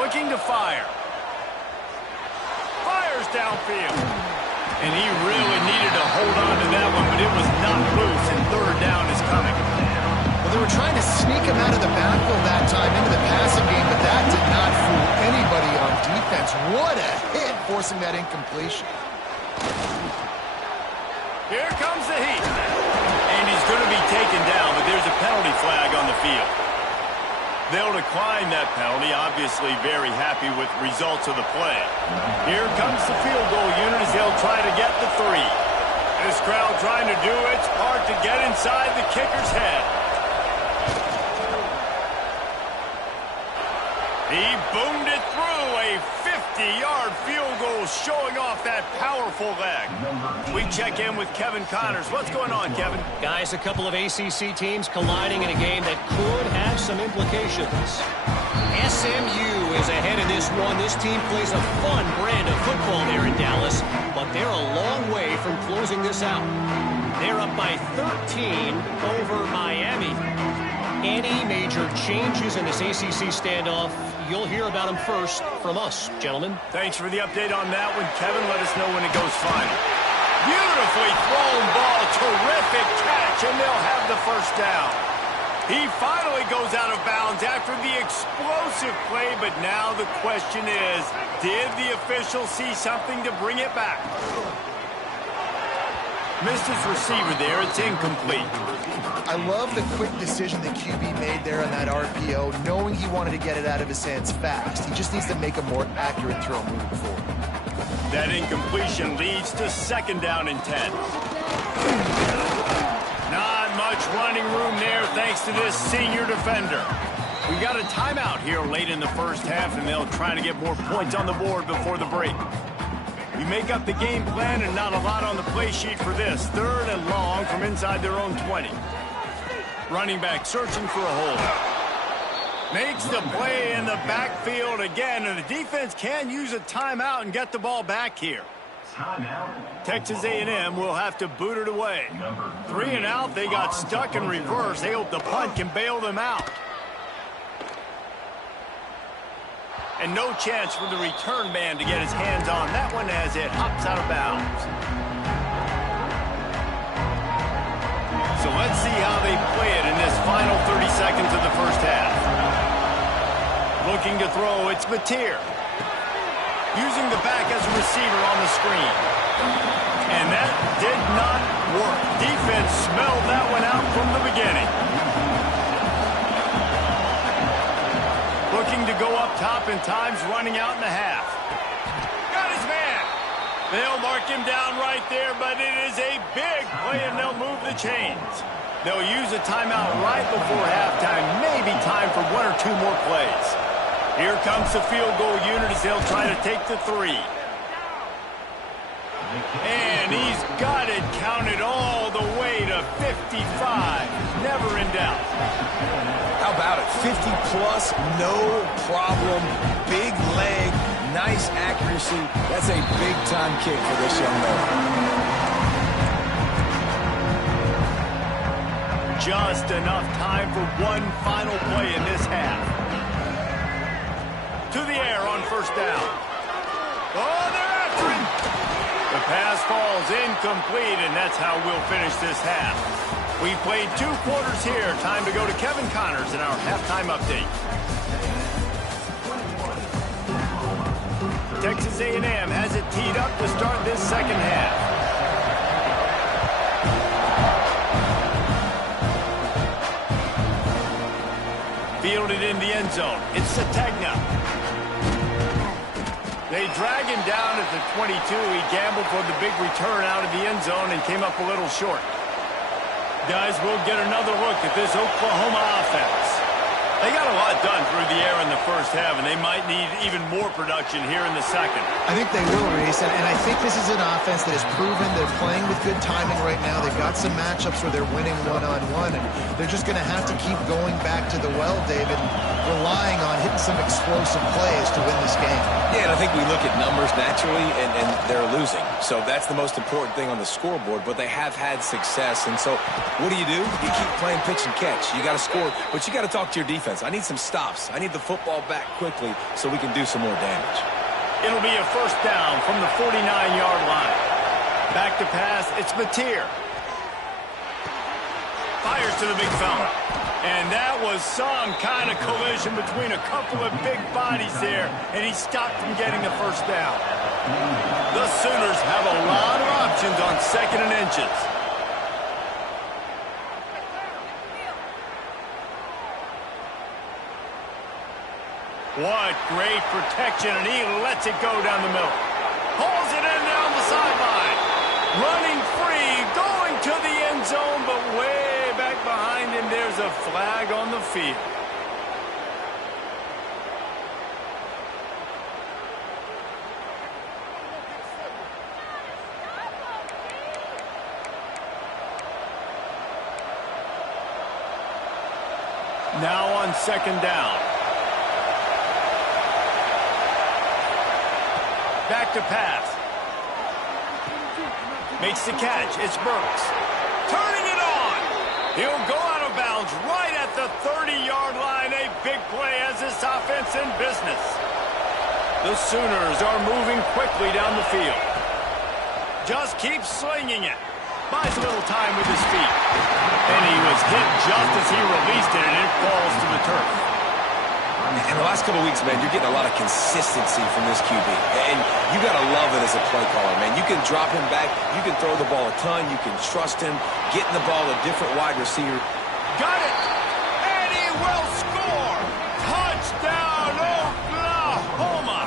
Looking to fire. Fires downfield. And he really needed to hold on to that one, but it was not loose, and 3rd down is coming. Well, they were trying to sneak him out of the backfield that time into the passing game, but that did not fool anybody on defense. What a hit, forcing that incompletion. Here comes the heat. And he's going to be taken down, but there's a penalty flag on the field. They'll decline that penalty, obviously very happy with results of the play. Here comes the field goal unit as they'll try to get the 3. This crowd trying to do its part to get inside the kicker's head. He boomed it through, a 50-yard field goal showing off that powerful leg. We check in with Kevin Connors. What's going on, Kevin? Guys, a couple of ACC teams colliding in a game that could have some implications. SMU is ahead in this one. This team plays a fun brand of football there in Dallas, but they're a long way from closing this out. They're up by 13 over Miami. Any major changes in this ACC standoff, you'll hear about them first from us, gentlemen. Thanks for the update on that one, Kevin. Let us know when it goes final. Beautifully thrown ball, terrific catch, and they'll have the first down. He finally goes out of bounds after the explosive play, but now the question is, did the official see something to bring it back? Missed his receiver there. It's incomplete. I love the quick decision the QB made there on that RPO, knowing he wanted to get it out of his hands fast. He just needs to make a more accurate throw moving forward. That incompletion leads to second down and 10. Not much running room there thanks to this senior defender. We got a timeout here late in the first half, and they'll try to get more points on the board before the break. We make up the game plan and not a lot on the play sheet for this. Third and long from inside their own 20. Running back searching for a hole. Makes the play in the backfield again, and the defense can use a timeout and get the ball back here. Texas A&M will have to boot it away. 3 and out, they got stuck in reverse. They hope the punt can bail them out. And no chance for the return man to get his hands on that one as it hops out of bounds. So let's see how they play it in this final 30 seconds of the first half. Looking to throw, it's Mateer. Using the back as a receiver on the screen. And that did not work. Defense smelled that one out from the beginning. Looking to go up top, and time's running out in the half. Got his man. They'll mark him down right there, but it is a big play, and they'll move the chains. They'll use a timeout right before halftime. Maybe time for 1 or 2 more plays. Here comes the field goal unit as they'll try to take the 3. And he's got it counted all the way to 55. Never in doubt. How about it? 50-plus, no problem. Big leg, nice accuracy. That's a big-time kick for this young man. Just enough time for one final play in this half. To the air on first down. Oh, they're after him. The pass falls incomplete, and that's how we'll finish this half. We played 2 quarters here. Time to go to Kevin Connors in our halftime update. Texas A&M has it teed up to start this second half. Fielded in the end zone. It's Sategna. They drag him down at the 22. He gambled for the big return out of the end zone and came up a little short. Guys, we'll get another look at this Oklahoma offense. They got a lot done through the air in the first half, and they might need even more production here in the second. I think they will, Reese, and I think this is an offense that has proven they're playing with good timing right now. They've got some matchups where they're winning one-on-one, and they're just going to have to keep going back to the well, David, relying on hitting some explosive plays to win this game. Yeah, and I think we look at numbers naturally, and they're losing. So that's the most important thing on the scoreboard, but they have had success. And so what do? You keep playing pitch and catch. You got to score, but you got to talk to your defense. I need some stops. I need the football back quickly so we can do some more damage. It'll be a first down from the 49-yard line. Back to pass, it's Mateer. Fires to the big fella. And that was some kind of collision between a couple of big bodies there, and he stopped from getting the first down. The Sooners have a lot of options on 2nd and inches. What great protection, and he lets it go down the middle. Pulls it in down the sideline. Running free, going to the end zone, but way back behind him, there's a flag on the field. Now on second down. Back to pass. Makes the catch. It's Burks. Turning it on. He'll go out of bounds right at the 30-yard line. A big play as this offense in business. The Sooners are moving quickly down the field. Just keeps slinging it. Buys a little time with his feet. And he was hit just as he released it, and it falls to the turf. In the last couple of weeks, man, you're getting a lot of consistency from this QB. And you got to love it as a play caller, man. You can drop him back. You can throw the ball a ton. You can trust him. Getting the ball to different wide receiver. Got it! And he will score! Touchdown, Oklahoma!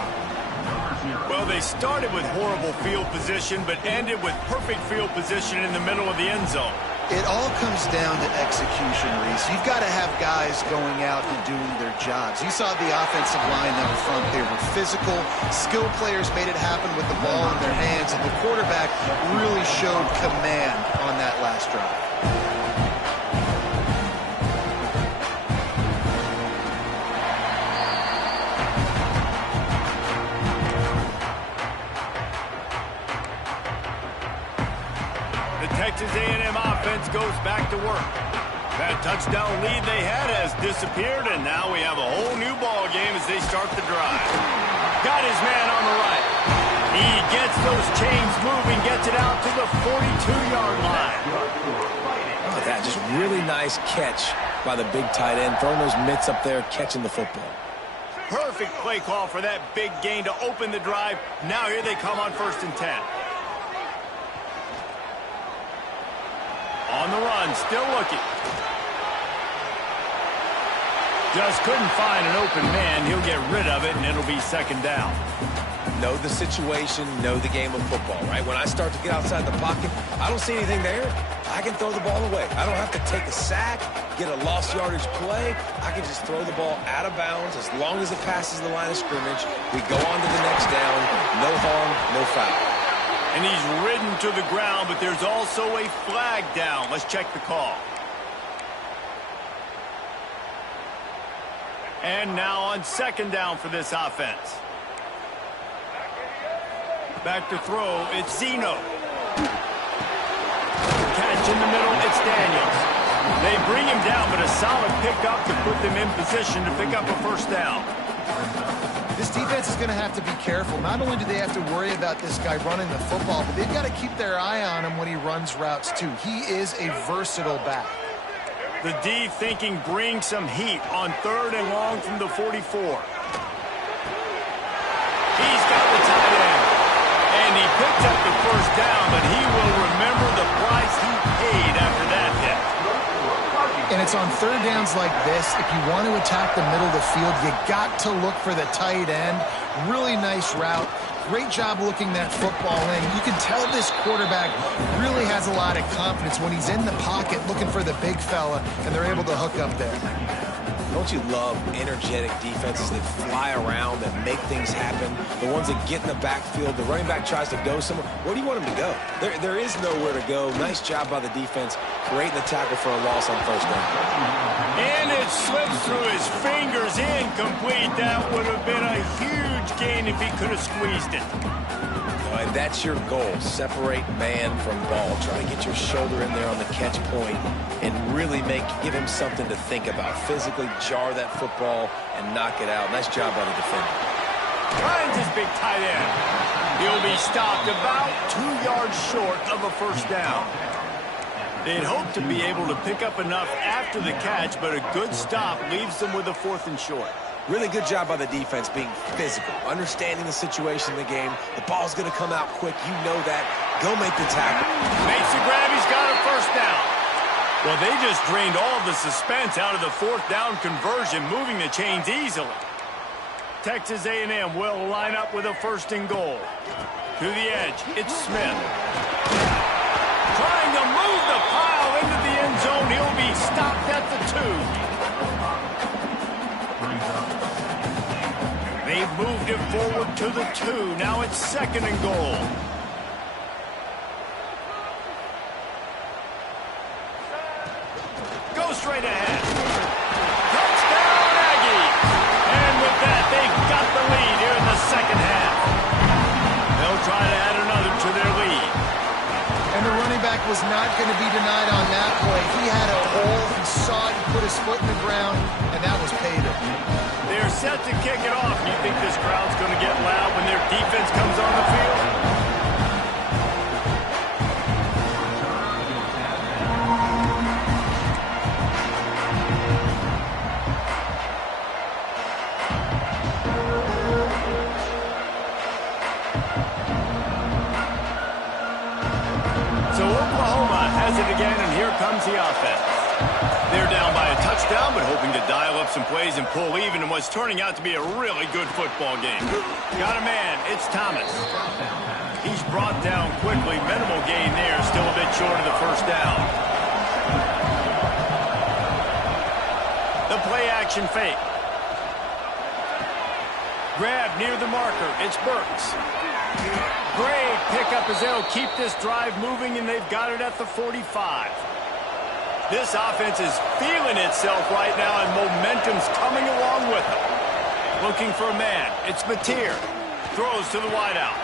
Well, they started with horrible field position, but ended with perfect field position in the middle of the end zone. It all comes down to execution, Reese. You've got to have guys going out and doing their jobs. You saw the offensive line up front. They were physical. Skilled players made it happen with the ball in their hands, and the quarterback really showed command on that last drive. Texas A&M offense goes back to work. That touchdown lead they had has disappeared, and now we have a whole new ball game as they start the drive. Got his man on the right. He gets those chains moving, gets it out to the 42-yard line. Look at that, just really nice catch by the big tight end, throwing those mitts up there, catching the football. Perfect play call for that big gain to open the drive. Now here they come on 1st and 10. On the run, still looking. Just couldn't find an open man. He'll get rid of it, and it'll be 2nd down. Know the situation, know the game of football, right? When I start to get outside the pocket, I don't see anything there. I can throw the ball away. I don't have to take a sack, get a lost yardage play. I can just throw the ball out of bounds as long as it passes the line of scrimmage. We go on to the next down. No harm, no foul. And he's ridden to the ground, but there's also a flag down. Let's check the call. And now on 2nd down for this offense. Back to throw, it's Zeno. Catch in the middle, it's Daniels. They bring him down, but a solid pickup to put them in position to pick up a 1st down. This defense is going to have to be careful. Not only do they have to worry about this guy running the football, but they've got to keep their eye on him when he runs routes, too. He is a versatile back. The D thinking bring some heat on 3rd and long from the 44. He's got the tight end. And he picked up the 1st down, but he will remember the price he paid after that hit. And it's on 3rd downs like this. If you want to attack the middle of the field, you got to look for the tight end. Really nice route. Great job looking that football in. You can tell this quarterback really has a lot of confidence when he's in the pocket looking for the big fella, and they're able to hook up there. Don't you love energetic defenses that fly around, that make things happen? The ones that get in the backfield, the running back tries to go somewhere. Where do you want him to go? There is nowhere to go. Nice job by the defense, creating the tackle for a loss on 1st down. And it slips through his fingers, incomplete. That would have been a huge gain if he could have squeezed it. And that's your goal. Separate man from ball. Try to get your shoulder in there on the catch point and really give him something to think about. Physically jar that football and knock it out. Nice job by the defender. Finds his big tight end. He'll be stopped about 2 yards short of a 1st down. They'd hope to be able to pick up enough after the catch, but a good stop leaves them with a 4th and short. Really good job by the defense being physical, understanding the situation in the game. The ball's going to come out quick. You know that. Go make the tackle. Makes the grab. He's got a 1st down. Well, they just drained all of the suspense out of the 4th down conversion, moving the chains easily. Texas A&M will line up with a 1st and goal. To the edge, it's Smith. Trying to move the pile into the end zone. He'll be stopped at the 2. They've moved it forward to the 2. Now it's 2nd and goal. Go straight ahead. crowd's going to get loud when their defense comes on the field. So Oklahoma has it again, and here comes the offense. They're down by a touchdown, but hoping to dial up some plays and pull even in what's turning out to be a really good football game. Got a man. It's Thomas. He's brought down quickly. Minimal gain there. Still a bit short of the first down. The play action fake. Grab near the marker. It's Burks. Great pickup as they'll keep this drive moving, and they've got it at the 45. This offense is feeling itself right now, and momentum's coming along with them. Looking for a man. It's Mateer. Throws to the wideout.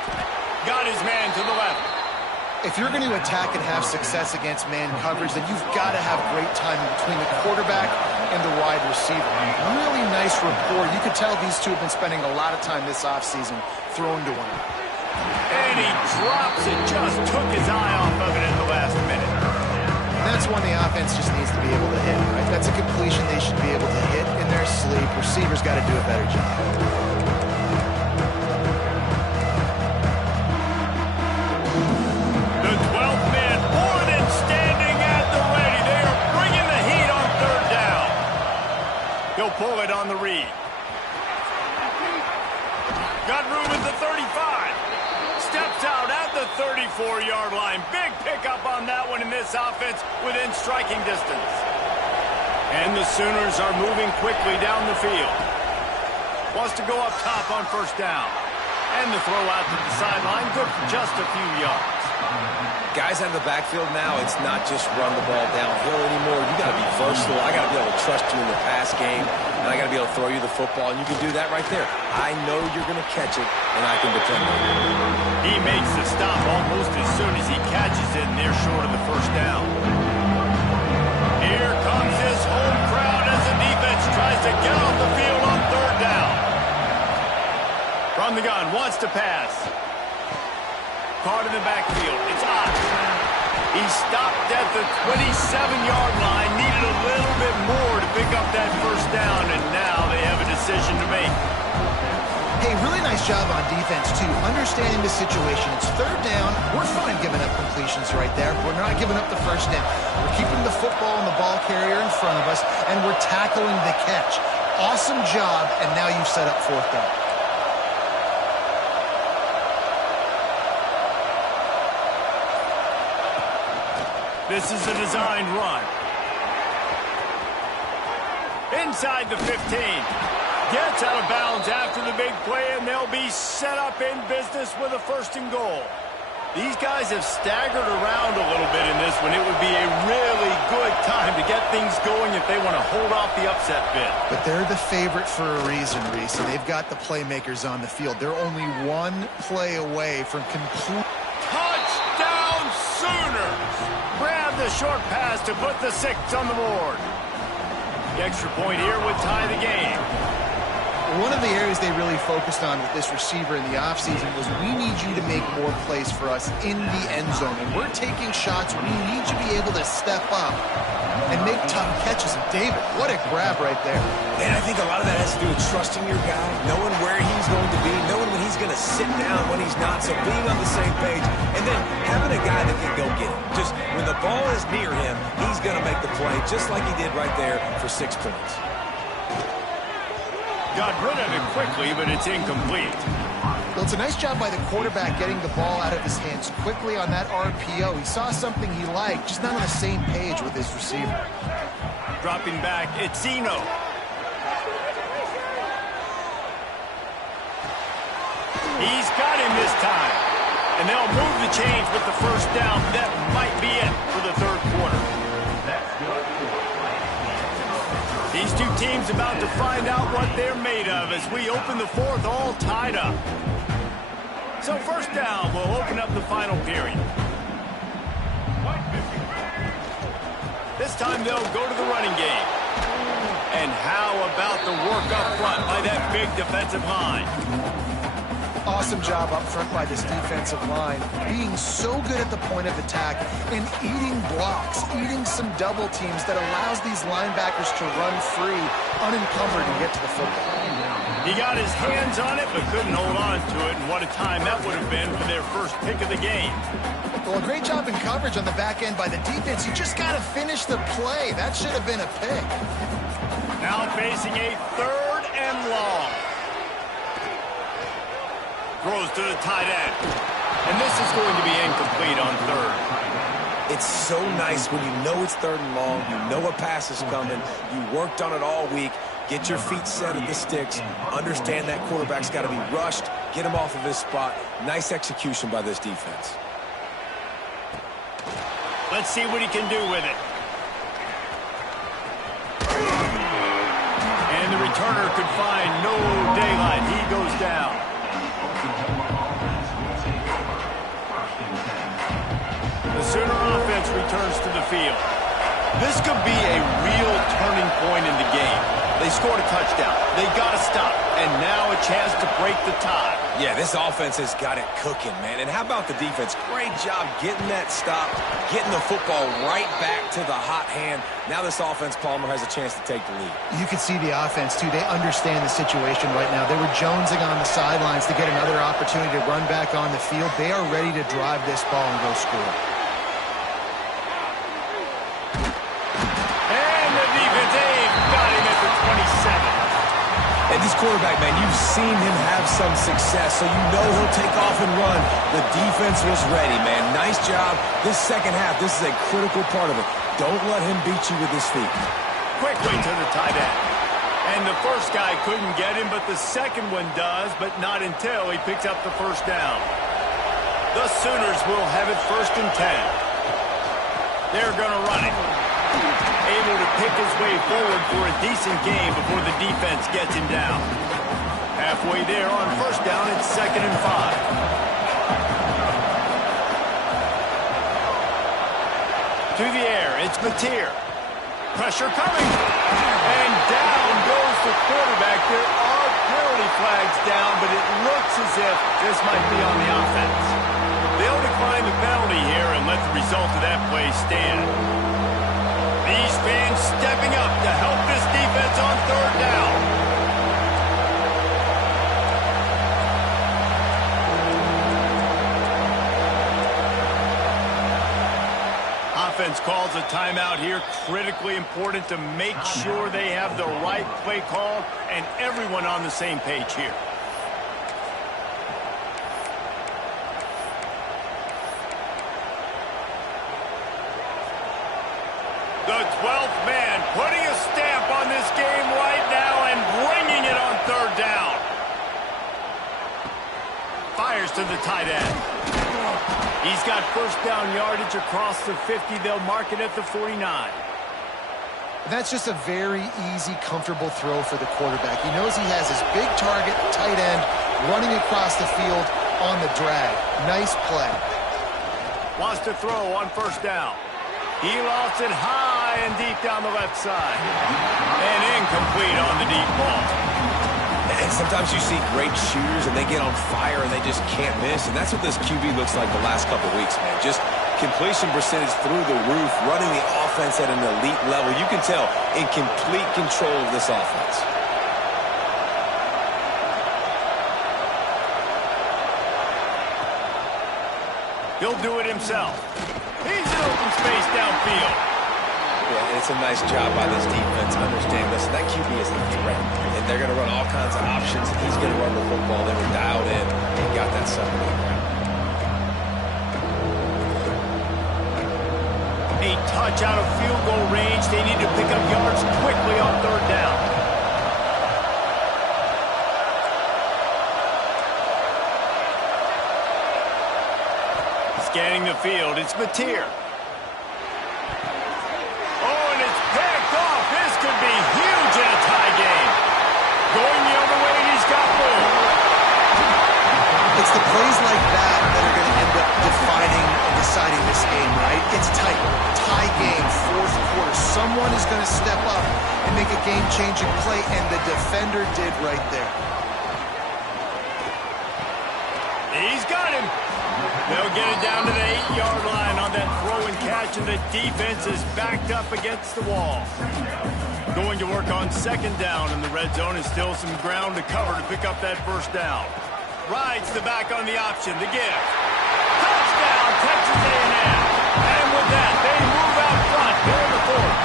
Got his man to the left. If you're going to attack and have success against man coverage, then you've got to have great timing between the quarterback and the wide receiver. Really nice rapport. You could tell these two have been spending a lot of time this offseason throwing to one another. And he drops it. Just took his eye off of it in the last minute. That's one the offense just needs to be able to hit, right? That's a completion they should be able to hit in their sleep. Receivers got to do a better job. The 12th man more than standing at the ready. They are bringing the heat on third down. He'll pull it on the read. Got room at the 35. Steps out at the 34-yard line. Big pickup on that one in this offense within striking distance. And the Sooners are moving quickly down the field. Wants to go up top on first down. And the throw out to the sideline. Good for just a few yards. Guys out of the backfield now, it's not just run the ball downhill anymore. You got to be versatile. I got to be able to trust you in the pass game, and I got to be able to throw you the football, and you can do that right there. I know you're going to catch it, and I can depend on it. He makes the stop almost as soon as he catches it, and they're short of the first down. Here comes his home crowd as the defense tries to get off the field on third down. From the gun, wants to pass. Caught in the backfield. It's Ott. He stopped at the 27-yard line. Needed a little bit more to pick up that first down, and now they have a decision to make. Hey, really nice job on defense, too. Understanding the situation. It's third down. We're fine giving up completions right there. We're not giving up the first down. We're keeping the football and the ball carrier in front of us, and we're tackling the catch. Awesome job, and now you've set up fourth down. This is a designed run. Inside the 15. Gets out of bounds after the big play, and they'll be set up in business with a first and goal. These guys have staggered around a little bit in this one. It would be a really good time to get things going if they want to hold off the upset bid. But they're the favorite for a reason, Reese, and they've got the playmakers on the field. They're only one play away from complete... Touchdown Sooners! Grab the short pass to put the 6 on the board. The extra point here would tie the game. One of the areas they really focused on with this receiver in the offseason was we need you to make more plays for us in the end zone. And we're taking shots. We need you to be able to step up and make tough catches. And David, what a grab right there. And I think a lot of that has to do with trusting your guy, knowing where he's going to be, knowing when he's going to sit down, when he's not. So being on the same page, and then having a guy that can go get it. Just when the ball is near him, he's going to make the play, just like he did right there for 6 points. Got rid of it quickly, but it's incomplete. Well, it's a nice job by the quarterback getting the ball out of his hands quickly on that RPO. He saw something he liked, just not on the same page with his receiver. Dropping back, it's Zeno. He's got him this time. And they'll move the chains with the first down. That might be it for the third quarter. These two teams about to find out what they're made of as we open the fourth all tied up. So first down will open up the final period. This time they'll go to the running game. And how about the work up front by that big defensive line? awesome job up front by this defensive line, being so good at the point of attack and eating blocks, eating some double teams that allows these linebackers to run free, unencumbered, and get to the football. He got his hands on it, but couldn't hold on to it, and what a time that would have been for their first pick of the game. Well, a great job in coverage on the back end by the defense. You just got to finish the play. That should have been a pick. Now facing a 3rd and long. Throws to the tight end. And this is going to be incomplete on 3rd. It's so nice when you know it's 3rd and long, you know a pass is coming, you worked on it all week, get your feet set at the sticks, understand that quarterback's got to be rushed, get him off of his spot. Nice execution by this defense. Let's see what he can do with it. And the returner could find no daylight. He goes down. The Sooner offense returns to the field. This could be a real turning point in the game. They scored a touchdown. They got to stop. And now a chance to break the tie. Yeah, this offense has got it cooking, man. And how about the defense? Great job getting that stop, getting the football right back to the hot hand. Now this offense, Palmer, has a chance to take the lead. You can see the offense, too. They understand the situation right now. They were jonesing on the sidelines to get another opportunity to run back on the field. They are ready to drive this ball and go score. And the defense, they've got him at the 27. And this quarterback, man, you've seen him have some success, so you know he'll take off and run. The defense was ready, man. Nice job. This second half, this is a critical part of it. Don't let him beat you with his feet. Quickly to the tight end. And the first guy couldn't get him, but the second one does, but not until he picks up the first down. The Sooners will have it 1st and 10. They're going to run it. Able to pick his way forward for a decent game before the defense gets him down. Halfway there on 1st down, it's 2nd and 5. To the air, it's Mateer. Pressure coming. And down goes the quarterback. There are penalty flags down, but it looks as if this might be on the offense. They'll decline the penalty here and let the result of that play stand. These fans stepping up to help this defense on 3rd down. Offense calls a timeout here. Critically important to make sure they have the right play call and everyone on the same page here. The 12th man putting a stamp on this game right now and bringing it on 3rd down. Fires to the tight end. He's got 1st down yardage across the 50. They'll mark it at the 49. That's just a very easy, comfortable throw for the quarterback. He knows he has his big target, tight end, running across the field on the drag. Nice play. Wants to throw on 1st down. He lost it high and deep down the left side. And incomplete on the deep ball. And sometimes you see great shooters and they get on fire and they just can't miss. And that's what this QB looks like the last couple weeks, man. Just completion percentage through the roof, running the offense at an elite level. You can tell in complete control of this offense. He'll do it himself. He's in open space downfield. Yeah, it's a nice job by this defense. Understand, listen, that QB is a threat. And they're going to run all kinds of options. He's going to run the football. They were dialed in and got that sucker on the ground. A touch out of field goal range. They need to pick up yards quickly on 3rd down. Scanning the field, it's Mateer. Oh, and it's picked off. This could be huge in a tie game. Going the other way, and he's got room. It's the plays like that that are going to end up defining and deciding this game, right? It's tight. Tie game, 4th quarter. Someone is going to step up and make a game-changing play, and the defender did right there. He's got him. They'll get it down to the 8-yard line on that throw and catch, and the defense is backed up against the wall. Going to work on second down, and the red zone is still some ground to cover to pick up that first down. Rides the back on the option, the give. Touchdown, Texas A&M. And with that, they move out front here in the fourth.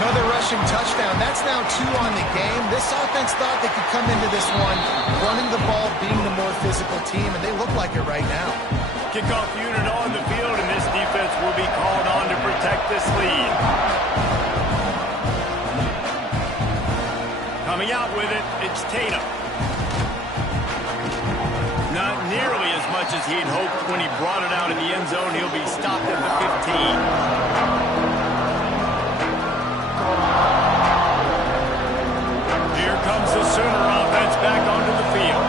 Another rushing touchdown. That's now 2 on the game. This offense thought they could come into this one running the ball, being the more physical team, and they look like it right now. Kickoff unit on the field, and this defense will be called on to protect this lead. Coming out with it, it's Tatum. Not nearly as much as he'd hoped when he brought it out in the end zone. He'll be stopped at the 15. Here comes the Sooner offense back onto the field.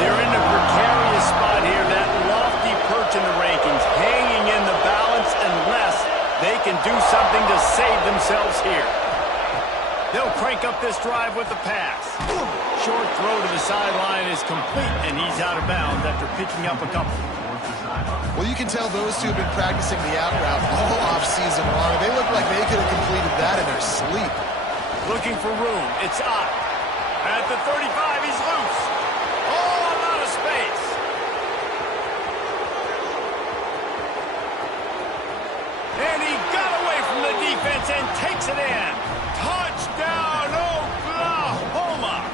They're in a precarious spot here, that lofty perch in the rankings, hanging in the balance unless they can do something to save themselves here. They'll crank up this drive with the pass. Short throw to the sideline is complete, and he's out of bounds after picking up a couple. Well, you can tell those two have been practicing the out route all offseason long. They look like they could have completed that in their sleep. Looking for room. It's Ott. At the 35, he's loose. Oh, a lot of space. And he got away from the defense and takes it in. Touchdown, Oklahoma!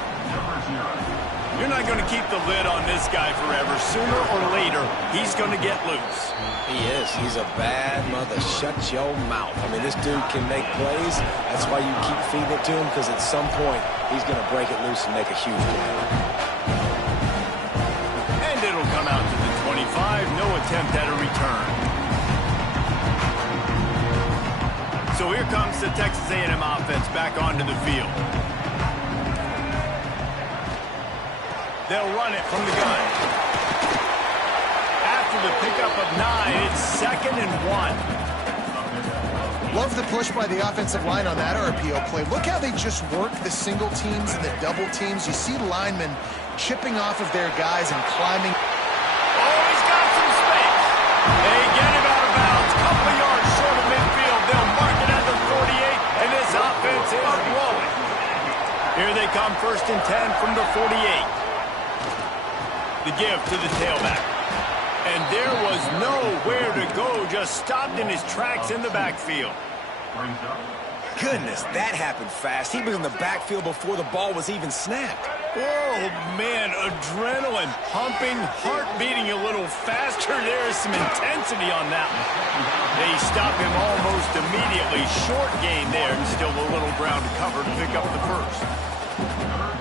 You're not going to keep the lid on this guy forever. Sooner or later, he's going to get loose. He is. He's a bad mother. Shut your mouth. I mean, this dude can make plays. That's why you keep feeding it to him, because at some point, he's going to break it loose and make a huge play. And it'll come out to the 25. No attempt at a return. So here comes the Texas A&M offense back onto the field. They'll run it from the gun. After the pickup of 9, it's 2nd and 1. Love the push by the offensive line on that RPO play. Look how they just work the single teams and the double teams. You see linemen chipping off of their guys and climbing. Oh, he's got some space. They get him out of bounds. Couple of yards short of midfield. They'll mark it at the 48, and this offense is rolling. Here they come, 1st and 10 from the 48. The give to the tailback. And there was nowhere to go, just stopped in his tracks in the backfield. Goodness, that happened fast. He was in the backfield before the ball was even snapped. Oh, man, adrenaline pumping, heart beating a little faster. There is some intensity on that one. They stop him almost immediately. Short gain there, and still a little ground to cover to pick up the first.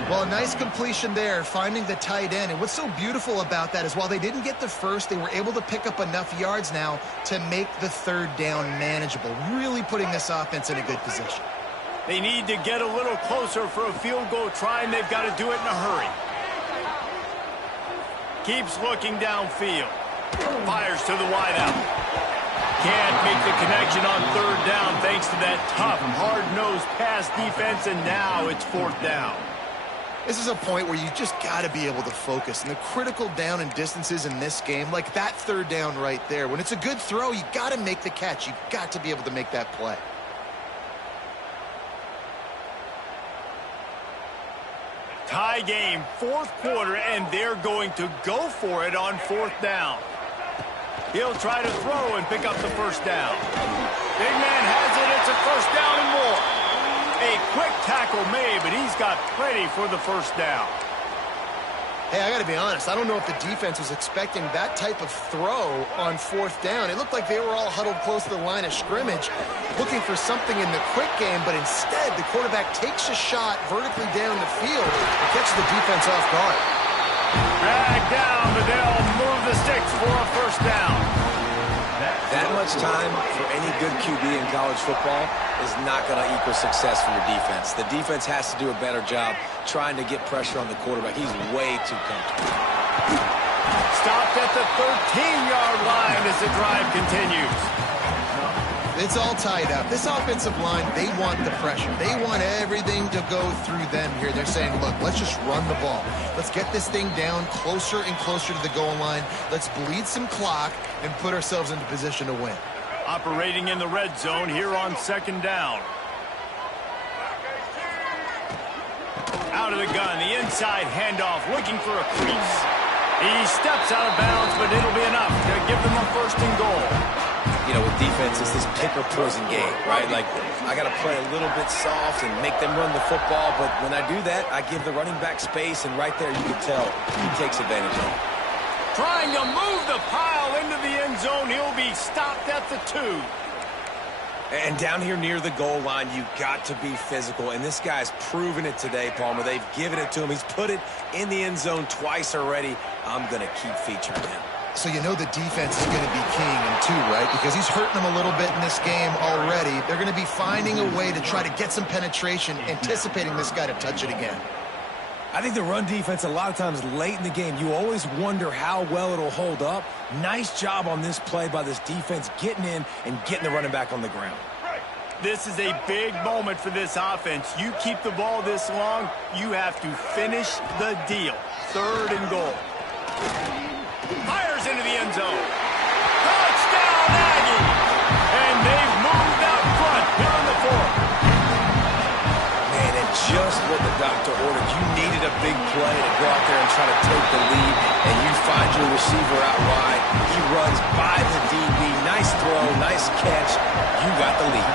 Well, a nice completion there, finding the tight end. And what's so beautiful about that is while they didn't get the first, they were able to pick up enough yards now to make the 3rd down manageable, really putting this offense in a good position. They need to get a little closer for a field goal try, and they've got to do it in a hurry. Keeps looking downfield. Fires to the wideout. Can't make the connection on 3rd down thanks to that tough, hard-nosed pass defense, and now it's 4th down. This is a point where you just got to be able to focus. And the critical down and distances in this game, like that 3rd down right there, when it's a good throw, you got to make the catch. You got to be able to make that play. Tie game, 4th quarter, and they're going to go for it on 4th down. He'll try to throw and pick up the first down. Big man has it. It's a 1st down and more. A quick tackle made, but he's got plenty for the first down. Hey, I got to be honest. I don't know if the defense was expecting that type of throw on 4th down. It looked like they were all huddled close to the line of scrimmage, looking for something in the quick game, but instead the quarterback takes a shot vertically down the field and catches the defense off guard. Drag down, but they'll move the sticks for a 1st down. That much time for any good QB in college football is not going to equal success for your defense. The defense has to do a better job trying to get pressure on the quarterback. He's way too comfortable. Stopped at the 13-yard line as the drive continues. It's all tied up. This offensive line, they want the pressure. They want everything to go through them here. They're saying, look, let's just run the ball. Let's get this thing down closer and closer to the goal line. Let's bleed some clock and put ourselves into position to win. Operating in the red zone here on second down. Out of the gun, the inside handoff, looking for a crease. He steps out of bounds, but it'll be enough to give them a first and goal. You know, with defense, it's this pick or poison game, right? Like, I got to play a little bit soft and make them run the football, but when I do that, I give the running back space, and right there you can tell he takes advantage of it. Trying to move the pile into the end zone. He'll be stopped at the 2. And down here near the goal line, you got to be physical, and this guy's proven it today, Palmer. They've given it to him. He's put it in the end zone twice already. I'm going to keep featuring him. So you know the defense is going to be keying him too, right? Because he's hurting them a little bit in this game already. They're going to be finding a way to try to get some penetration, anticipating this guy to touch it again. I think the run defense, a lot of times late in the game, you always wonder how well it'll hold up. Nice job on this play by this defense, getting in and getting the running back on the ground. This is a big moment for this offense. You keep the ball this long, you have to finish the deal. 3rd and goal. Fires into the end zone. Touchdown, Aggie! And they've moved out front here in the 4th. Man, and just what the doctor ordered. You needed a big play to go out there and try to take the lead, and you find your receiver out wide. He runs by the DB. Nice throw, nice catch. You got the lead.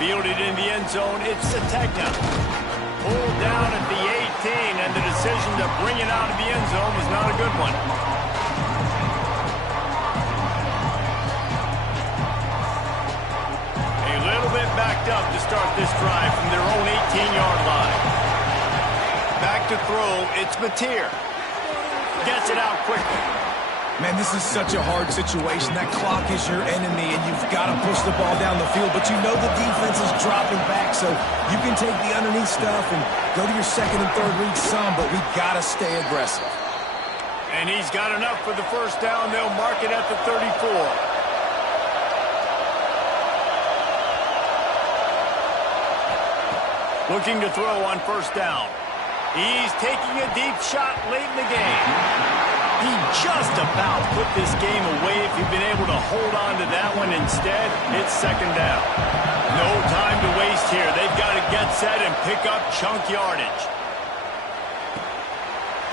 Fielded in the end zone, it's Sategna. Pulled down at the 18, and the decision to bring it out of the end zone was not a good one. A little bit backed up to start this drive from their own 18-yard line. Back to throw, it's Mateer. Gets it out quickly. Man, this is such a hard situation. That clock is your enemy, and you've got to push the ball down the field. But you know the defense is dropping back, so you can take the underneath stuff and go to your 2nd and 3rd read some, but we got to stay aggressive. And he's got enough for the first down. They'll mark it at the 34. Looking to throw on first down. He's taking a deep shot late in the game. He just about put this game away if he'd been able to hold on to that one. Instead, it's 2nd down. No time to waste here. They've got to get set and pick up chunk yardage.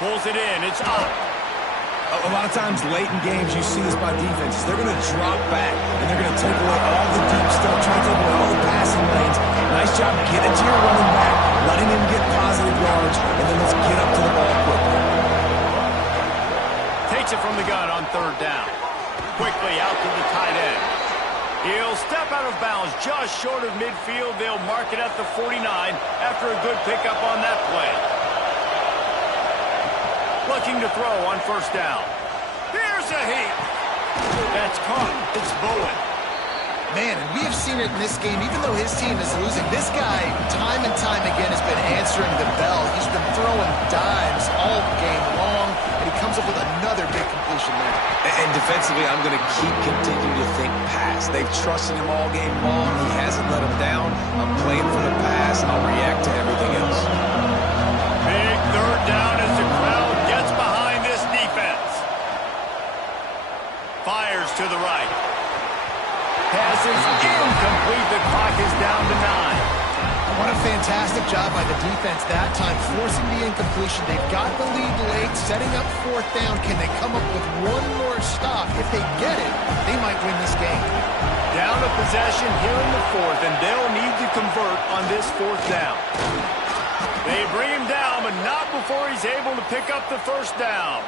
Pulls it in. It's up. A lot of times late in games, you see this by defenses. They're going to drop back, and they're going to take away all the deep stuff, try to take away all the passing lanes. Nice job getting to your running back, letting him get positive yards, and then let's get up to the ball quickly. Takes it from the gun on 3rd down. Quickly out to the tight end. He'll step out of bounds just short of midfield. They'll mark it at the 49 after a good pickup on that play. Looking to throw on first down. Here's a heat. That's caught. It's Bowen. Man, and we have seen it in this game, even though his team is losing, this guy, time and time again, has been answering the bell. He's been throwing dimes all game long, and he comes up with another big completion there. And defensively, I'm going to continue to think pass. They've trusted him all game long. He hasn't let them down. I'm playing for the pass. I'll react to everything else. Big 3rd down as the crowd gets behind this defense. Fires to the right. Pass is incomplete. The clock is down to 9. What a fantastic job by the defense that time, forcing the incompletion. They've got the lead late, setting up 4th down. Can they come up with one more stop? If they get it, they might win this game. Down a possession here in the 4th, and they'll need to convert on this 4th down. They bring him down, but not before he's able to pick up the first down.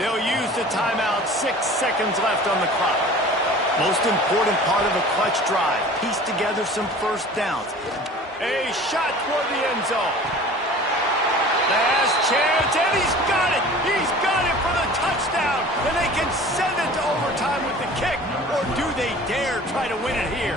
They'll use the timeout. 6 seconds left on the clock. Most important part of a clutch drive. Piece together some first downs. A shot toward the end zone. Last chance, and he's got it. He's got it for the touchdown. And they can send it to overtime with the kick. Or do they dare try to win it here?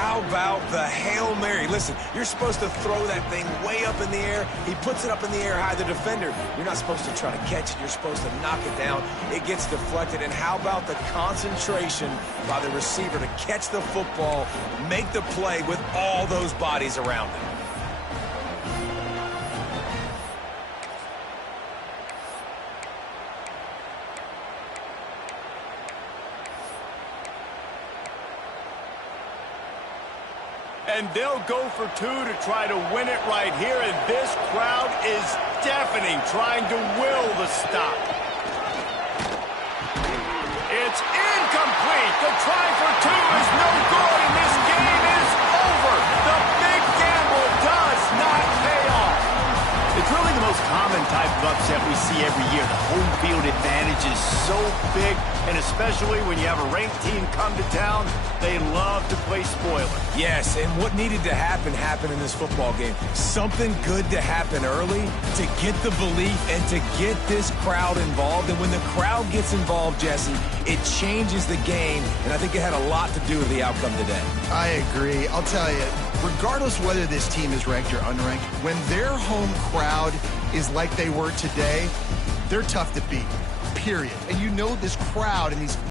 How about the Hail Mary? Listen, you're supposed to throw that thing way up in the air. He puts it up in the air high, the defender. You're not supposed to try to catch it. You're supposed to knock it down. It gets deflected. And how about the concentration by the receiver to catch the football, make the play with all those bodies around him? And they'll go for two to try to win it right here. And this crowd is deafening, trying to will the stop. It's incomplete. The try for two is no good, and this game is over. The big gamble does not pay off. It's really the most common type of upset we see every year. The home field advantage is so big, and especially when you have a ranked team come to town, they love to play spoiler. Yes, and what needed to happen happened in this football game. Something good to happen early to get the belief and to get this crowd involved. And when the crowd gets involved, Jesse, it changes the game, and I think it had a lot to do with the outcome today. I agree. I'll tell you, regardless whether this team is ranked or unranked, when their home crowd is like they were today, they're tough to beat, period. And you know this crowd and these